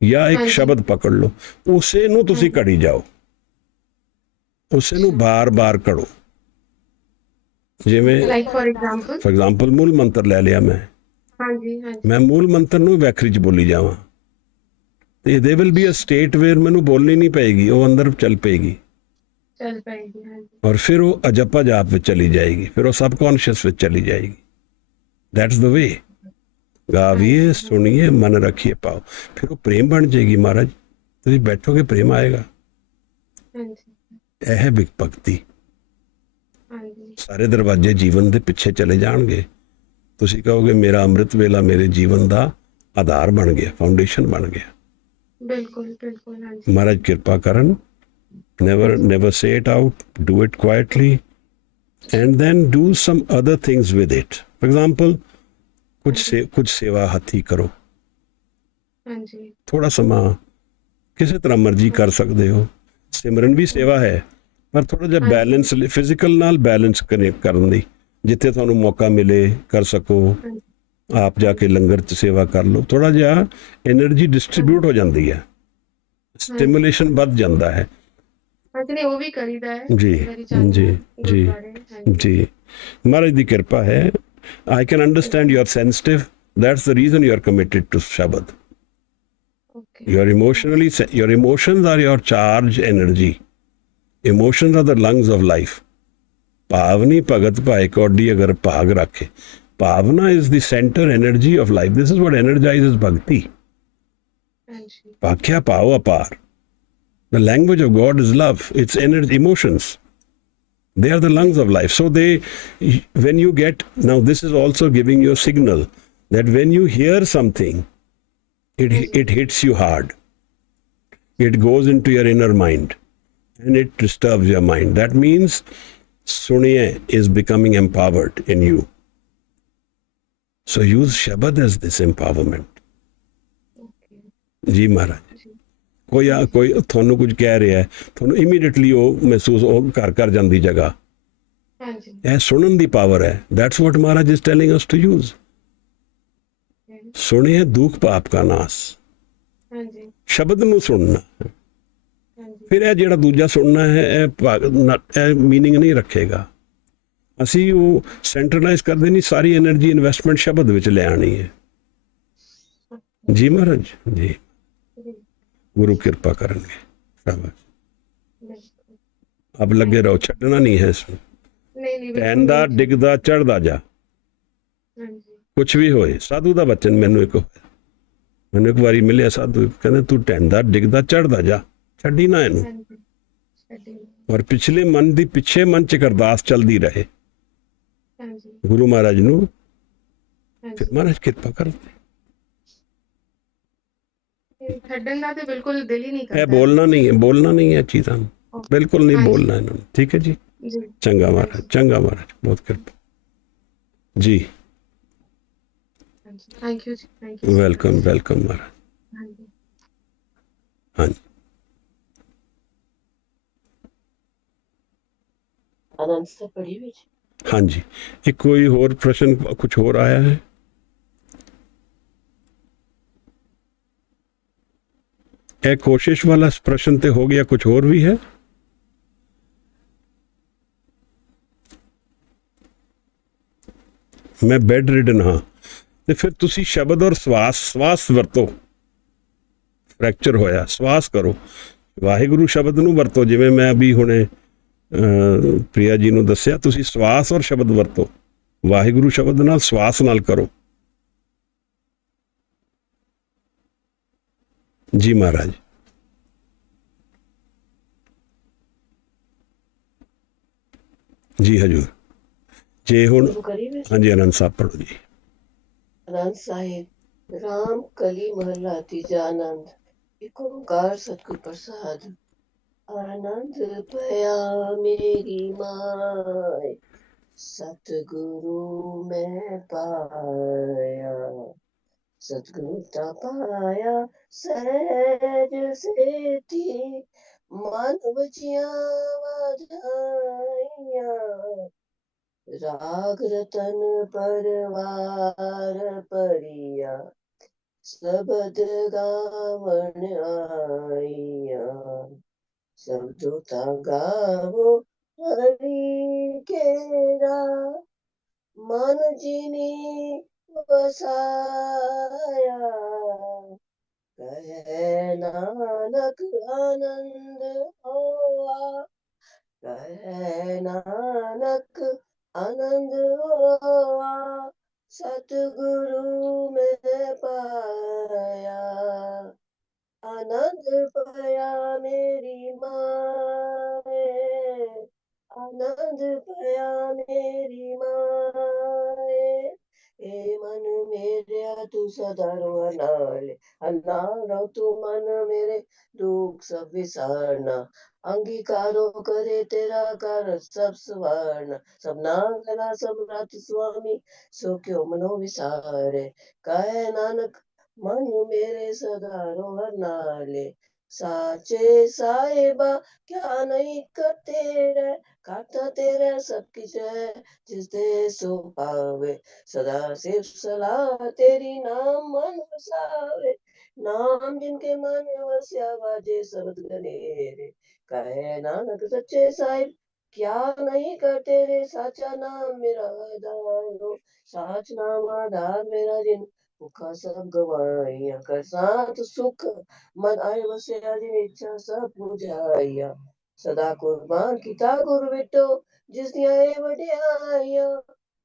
ਜਾਂ ਇੱਕ ਸ਼ਬਦ ਪਕੜ ਲਓ, ਉਸੇ ਨੂੰ ਤੁਸੀਂ ਕੜੀ ਜਾਓ, ਉਸੇ ਨੂੰ ਬਾਰ-ਬਾਰ ਕੜੋ। ਜਿਵੇਂ for example ਮੂਲ ਮੰਤਰ ਲੈ ਲਿਆ ਮੈਂ, ਮੈਂ ਮੂਲ ਮੰਤਰ ਨੂੰ ਵੈਖਰੀ 'ਚ ਬੋਲੀ ਜਾਵਾਂ, ਤੇ there will be a state where ਮੈਨੂੰ ਬੋਲਣੀ ਨਹੀਂ ਪਏਗੀ, ਉਹ ਅੰਦਰ ਚੱਲ ਪਏਗੀ, ਔਰ ਫਿਰ ਉਹ ਅਜਪਾ ਜਾਪ ਵਿੱਚ ਚਲੀ ਜਾਏਗੀ, ਫਿਰ ਉਹ ਸਬਕੌਨਸ਼ੀਅਸ ਵਿੱਚ ਚਲੀ ਜਾਏਗੀ। That's the way। ਗਾਵੀਏ, ਸੁਣੀਏ, ਮਨ ਰੱਖੀਏ ਪਾਓ, ਫਿਰ ਉਹ ਪ੍ਰੇਮ ਬਣ ਜਾਏਗੀ। ਮਹਾਰਾਜ ਤੁਸੀਂ ਬੈਠੋਗੇ, ਪ੍ਰੇਮ ਆਏਗਾ। ਇਹ ਹੈ ਭਗਤੀ। ਸਾਰੇ ਦਰਵਾਜ਼ੇ ਜੀਵਨ ਦੇ ਪਿੱਛੇ ਚਲੇ ਜਾਣਗੇ, ਤੁਸੀਂ ਕਹੋਗੇ ਮੇਰਾ ਅੰਮ੍ਰਿਤ ਵੇਲਾ ਮੇਰੇ ਜੀਵਨ ਦਾ ਆਧਾਰ ਬਣ ਗਿਆ, ਫਾਊਂਡੇਸ਼ਨ ਬਣ ਗਿਆ। ਬਿਲਕੁਲ ਬਿਲਕੁਲ। ਮਹਾਰਾਜ ਕਿਰਪਾ ਕਰਨ। never say it out, do it quietly, and then do some other things with it। For example, ਕੁਝ ਸੇਵਾ ਹੱਥੀ ਕਰੋ, ਥੋੜਾ ਸਮਾਂ ਕਿਸੇ ਤਰ੍ਹਾਂ ਮਰਜ਼ੀ ਕਰ ਸਕਦੇ ਹੋ। ਸਿਮਰਨ ਵੀ ਸੇਵਾ ਹੈ, ਪਰ ਥੋੜਾ ਜਿਹਾ ਬੈਲੈਂਸ, ਫਿਜ਼ੀਕਲ ਨਾਲ ਬੈਲੈਂਸ ਕਰਨ ਦੀ, ਜਿੱਥੇ ਤੁਹਾਨੂੰ ਮੌਕਾ ਮਿਲੇ ਕਰ ਸਕੋ। ਆਪ ਜਾ ਕੇ ਲੰਗਰ 'ਚ ਸੇਵਾ ਕਰ ਲਓ, ਥੋੜਾ ਜਿਹਾ ਐਨਰਜੀ ਡਿਸਟਰੀਬਿਊਟ ਹੋ ਜਾਂਦੀ ਹੈ, ਸਟਿਮੂਲੇਸ਼ਨ ਵੱਧ ਜਾਂਦਾ ਹੈ। ਉਹ ਵੀ ਕਰੀਦਾ ਹੈ। ਜੀ ਜੀ ਜੀ ਜੀ, ਮਹਾਰਾਜ ਦੀ ਕਿਰਪਾ ਹੈ। I can understand you're sensitive. That's the reason you're committed to Shabad। Your emotions are your charged energy। Emotions are the lungs of life। ਭਾਵ ਨਹੀਂ ਭਗਤ ਭਾਏ ਕੌਡੀ ਅਗਰ ਭਾਗ ਰੱਖੇ। Bhavana is the center energy of life. This is what energizes bhakti. हाँ जी Bhakya pao apar. The language of God is love. It's energy, emotions. They are the lungs of life. So when you get, now this is also giving you a signal that when you hear something, it hits you hard. It goes into your inner mind and it disturbs your mind. That means Suniye is becoming empowered in you. So use Shabad as this empowerment. जी महाराज कोई ਤੁਹਾਨੂੰ ਕੁਝ ਕਹਿ ਰਿਹਾ ਹੈ ਤੁਹਾਨੂੰ immediately ਉਹ ਮਹਿਸੂਸ ਉਹ ਘਰ ਜਾਂਦੀ ਜਗ੍ਹਾ हाँ जी ਇਹ ਸੁਣਨ ਦੀ ਪਾਵਰ ਹੈ that's what Maharaj is telling us to use ਸੁਣਿਏ ਦੁੱਖ ਪਾਪ ਕਾ ਨਾਸ हाँ जी ਸ਼ਬਦ ਨੂੰ ਸੁਣਨਾ हाँ जी ਫਿਰ ਇਹ ਜਿਹੜਾ ਦੂਜਾ ਸੁਣਨਾ ਹੈ ਇਹ ਮੀਨਿੰਗ ਨਹੀਂ ਰੱਖੇਗਾ ਅਸੀਂ ਉਹ ਸੈਂਟਰਲਾਈਜ਼ ਕਰਦੇ ਨਹੀਂ ਸਾਰੀ એનર્ਜੀ ਇਨਵੈਸਟਮੈਂਟ ਸ਼ਬਦ ਵਿੱਚ ਲੈ ਆਣੀ ਹੈ ਜੀ ਮਹਾਰਾਜ ਜੀ गुरु कृपा करेंगे शाबाश अब लगे रहो छड़ना नहीं है इसमें नहीं नहीं टहनदा डिगदा चढ़दा जा हाँ जी कुछ भी होए साधु दा बचन मैनू एक बारी मिले साधु कहते तू टहनदा डिगदा चढ़दा जा छड़ी ना इनू हाँ जी छड्डी और पिछले मन दी पिछे मन च अरदास चलदी रहे हाँ जी गुरु महाराज नू हाँ फिर जी महाराज कृपा करते छड्डन दा ते बिल्कुल दिल ही नहीं ਇਹ करता बोलना नहीं है चीज़ां नू बिल्कुल नहीं हाँ जी। बोलना इन्होंने ठीक है जी जी चंगा महाराज बहुत कृपा जी हाँ जी थैंक यू जी थैंक यू वेलकम महाराज हाँ जी हाँ जी आनंद से पढ़ी हुई थी। हाँ जी एक कोई और प्रश्न कुछ और आया है एक कोशिश वाला प्रश्न ते हो गया कुछ और भी है मैं बेड रिडन हाँ ਤੇ ਫਿਰ ਤੁਸੀਂ ਸ਼ਬਦ ਔਰ ਸਵਾਸ ਵਰਤੋ ਫ੍ਰੈਕਚਰ ਹੋਇਆ ਸਵਾਸ ਕਰੋ ਵਾਹਿਗੁਰੂ ਸ਼ਬਦ ਨੂੰ ਵਰਤੋ ਜਿਵੇਂ ਮੈਂ ਅਭੀ ਹੁਣੇ ਪ੍ਰਿਆ ਜੀ ਨੂੰ ਦੱਸਿਆ ਤੁਸੀਂ ਸਵਾਸ ਔਰ ਸ਼ਬਦ ਵਰਤੋ ਵਾਹਿਗੁਰੂ ਸ਼ਬਦ ਨਾਲ ਸਵਾਸ ਨਾਲ ਕਰੋ ਜੀ ਮਹਾਰਾਜ ਜੀ ਹਜੂਰ ਜੇ ਹੁਣ शुरू करी हुई थी। ਹਾਂਜੀ ਆਨੰਦ ਸਾਹਿਬ ਪੜੋ ਜੀ आनंद साहिब राम कली महला तीजा आनंद एक ओंकार सतगुर प्रसाद आनंद पया मेरी माय सतगुरु मैं पाया सतगुरु ता पाया सहज सेठी मन बचिया वाधाइया राग रतन परवार परिया सबद गावन आइया शब्दो ता गावो हरि केरा मन जिनी बसाया कहे नानक आनंद होआ कहे नानक आनंद होआ सतगुरु में पाया आनंद पाया मेरी माए आनंद पाया मेरी माए ए मन मेरे तू सदा रो नाल तू मन मेरे दुख सब विसारना अंगीकारो करे तेरा कर सब सवारना सब नागना सब रात स्वामी सो क्यों मनो विसारे कहे नानक मन मेरे सदा रोहर नाले साचे साहिबा क्या नहीं करते रे खाता तेरा सब कुछ है जिस दे सो पावे सदा सिर्फ सलाह तेरी नाम मन वसावे नाम जिनके मन वस्या बाजे शब्द गनेरे कहे नानक सच्चे साहिब क्या नहीं करते रे साचा नाम मेरा आधार साच नाम आधार मेरा जिन भूखा सब गवाइया कर साथ सुख मन आए वस्या जिन इच्छा सब बुझाइया सदा कुर्बान किता गुरु बिटो जिस न्याय वड्याइया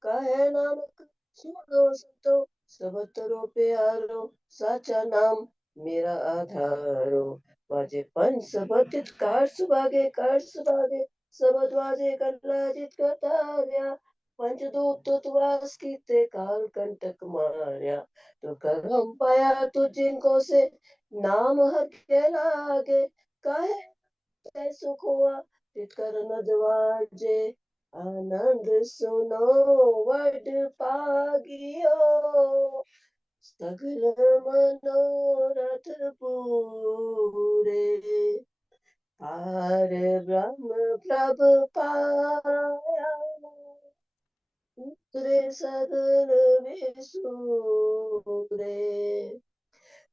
कहे नानक सुनो संतो सब तरो प्यारो, साचा नाम मेरा आधारो। वाजे पंच सबटित कार सुभागे सबद वाजे कलाजित कटार्या। पंचदूत तुवास कीते काल कंटक मार्या। तो करम पाया तू जिनको से नाम हर के लागे, काहे ते सुख हुआ तित कर न दवाजे। आनंद सुनो वड पागियो, सगल मनोरथ पूरे। पार ब्रह्म प्रभ पाया, उतरे सगल विसुरे।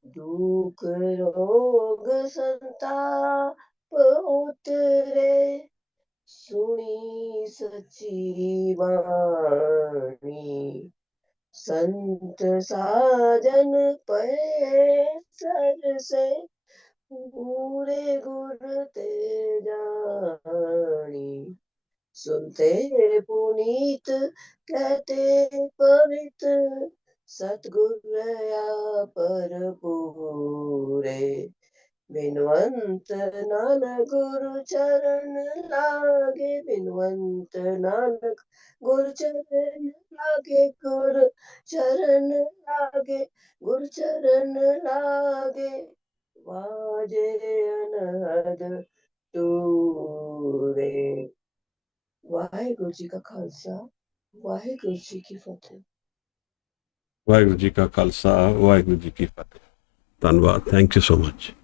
दुख रोग संताप उतरे, सुनी सच्ची वाणी। संत साजन पै सरसे, पूरे गुर ते जानी। सुनते पुनीत कहते पवित, सतगुर रया पर पूरे। बिनवंत नानक गुरु चरण लागे, बिनवंत नानक गुरु चरण लागे, गुरु चरण लागे, गुरु चरण लागे। वाजे अनहद तूरे। वाहिगुरु जी का खालसा, वाहिगुरु जी की फतेह। ਵਾਹਿਗੁਰੂ ਜੀ ਕਾ ਖਾਲਸਾ ਵਾਹਿਗੁਰੂ ਜੀ ਕੀ ਫਤਿਹ। ਧੰਨਵਾਦ। Thank you so much.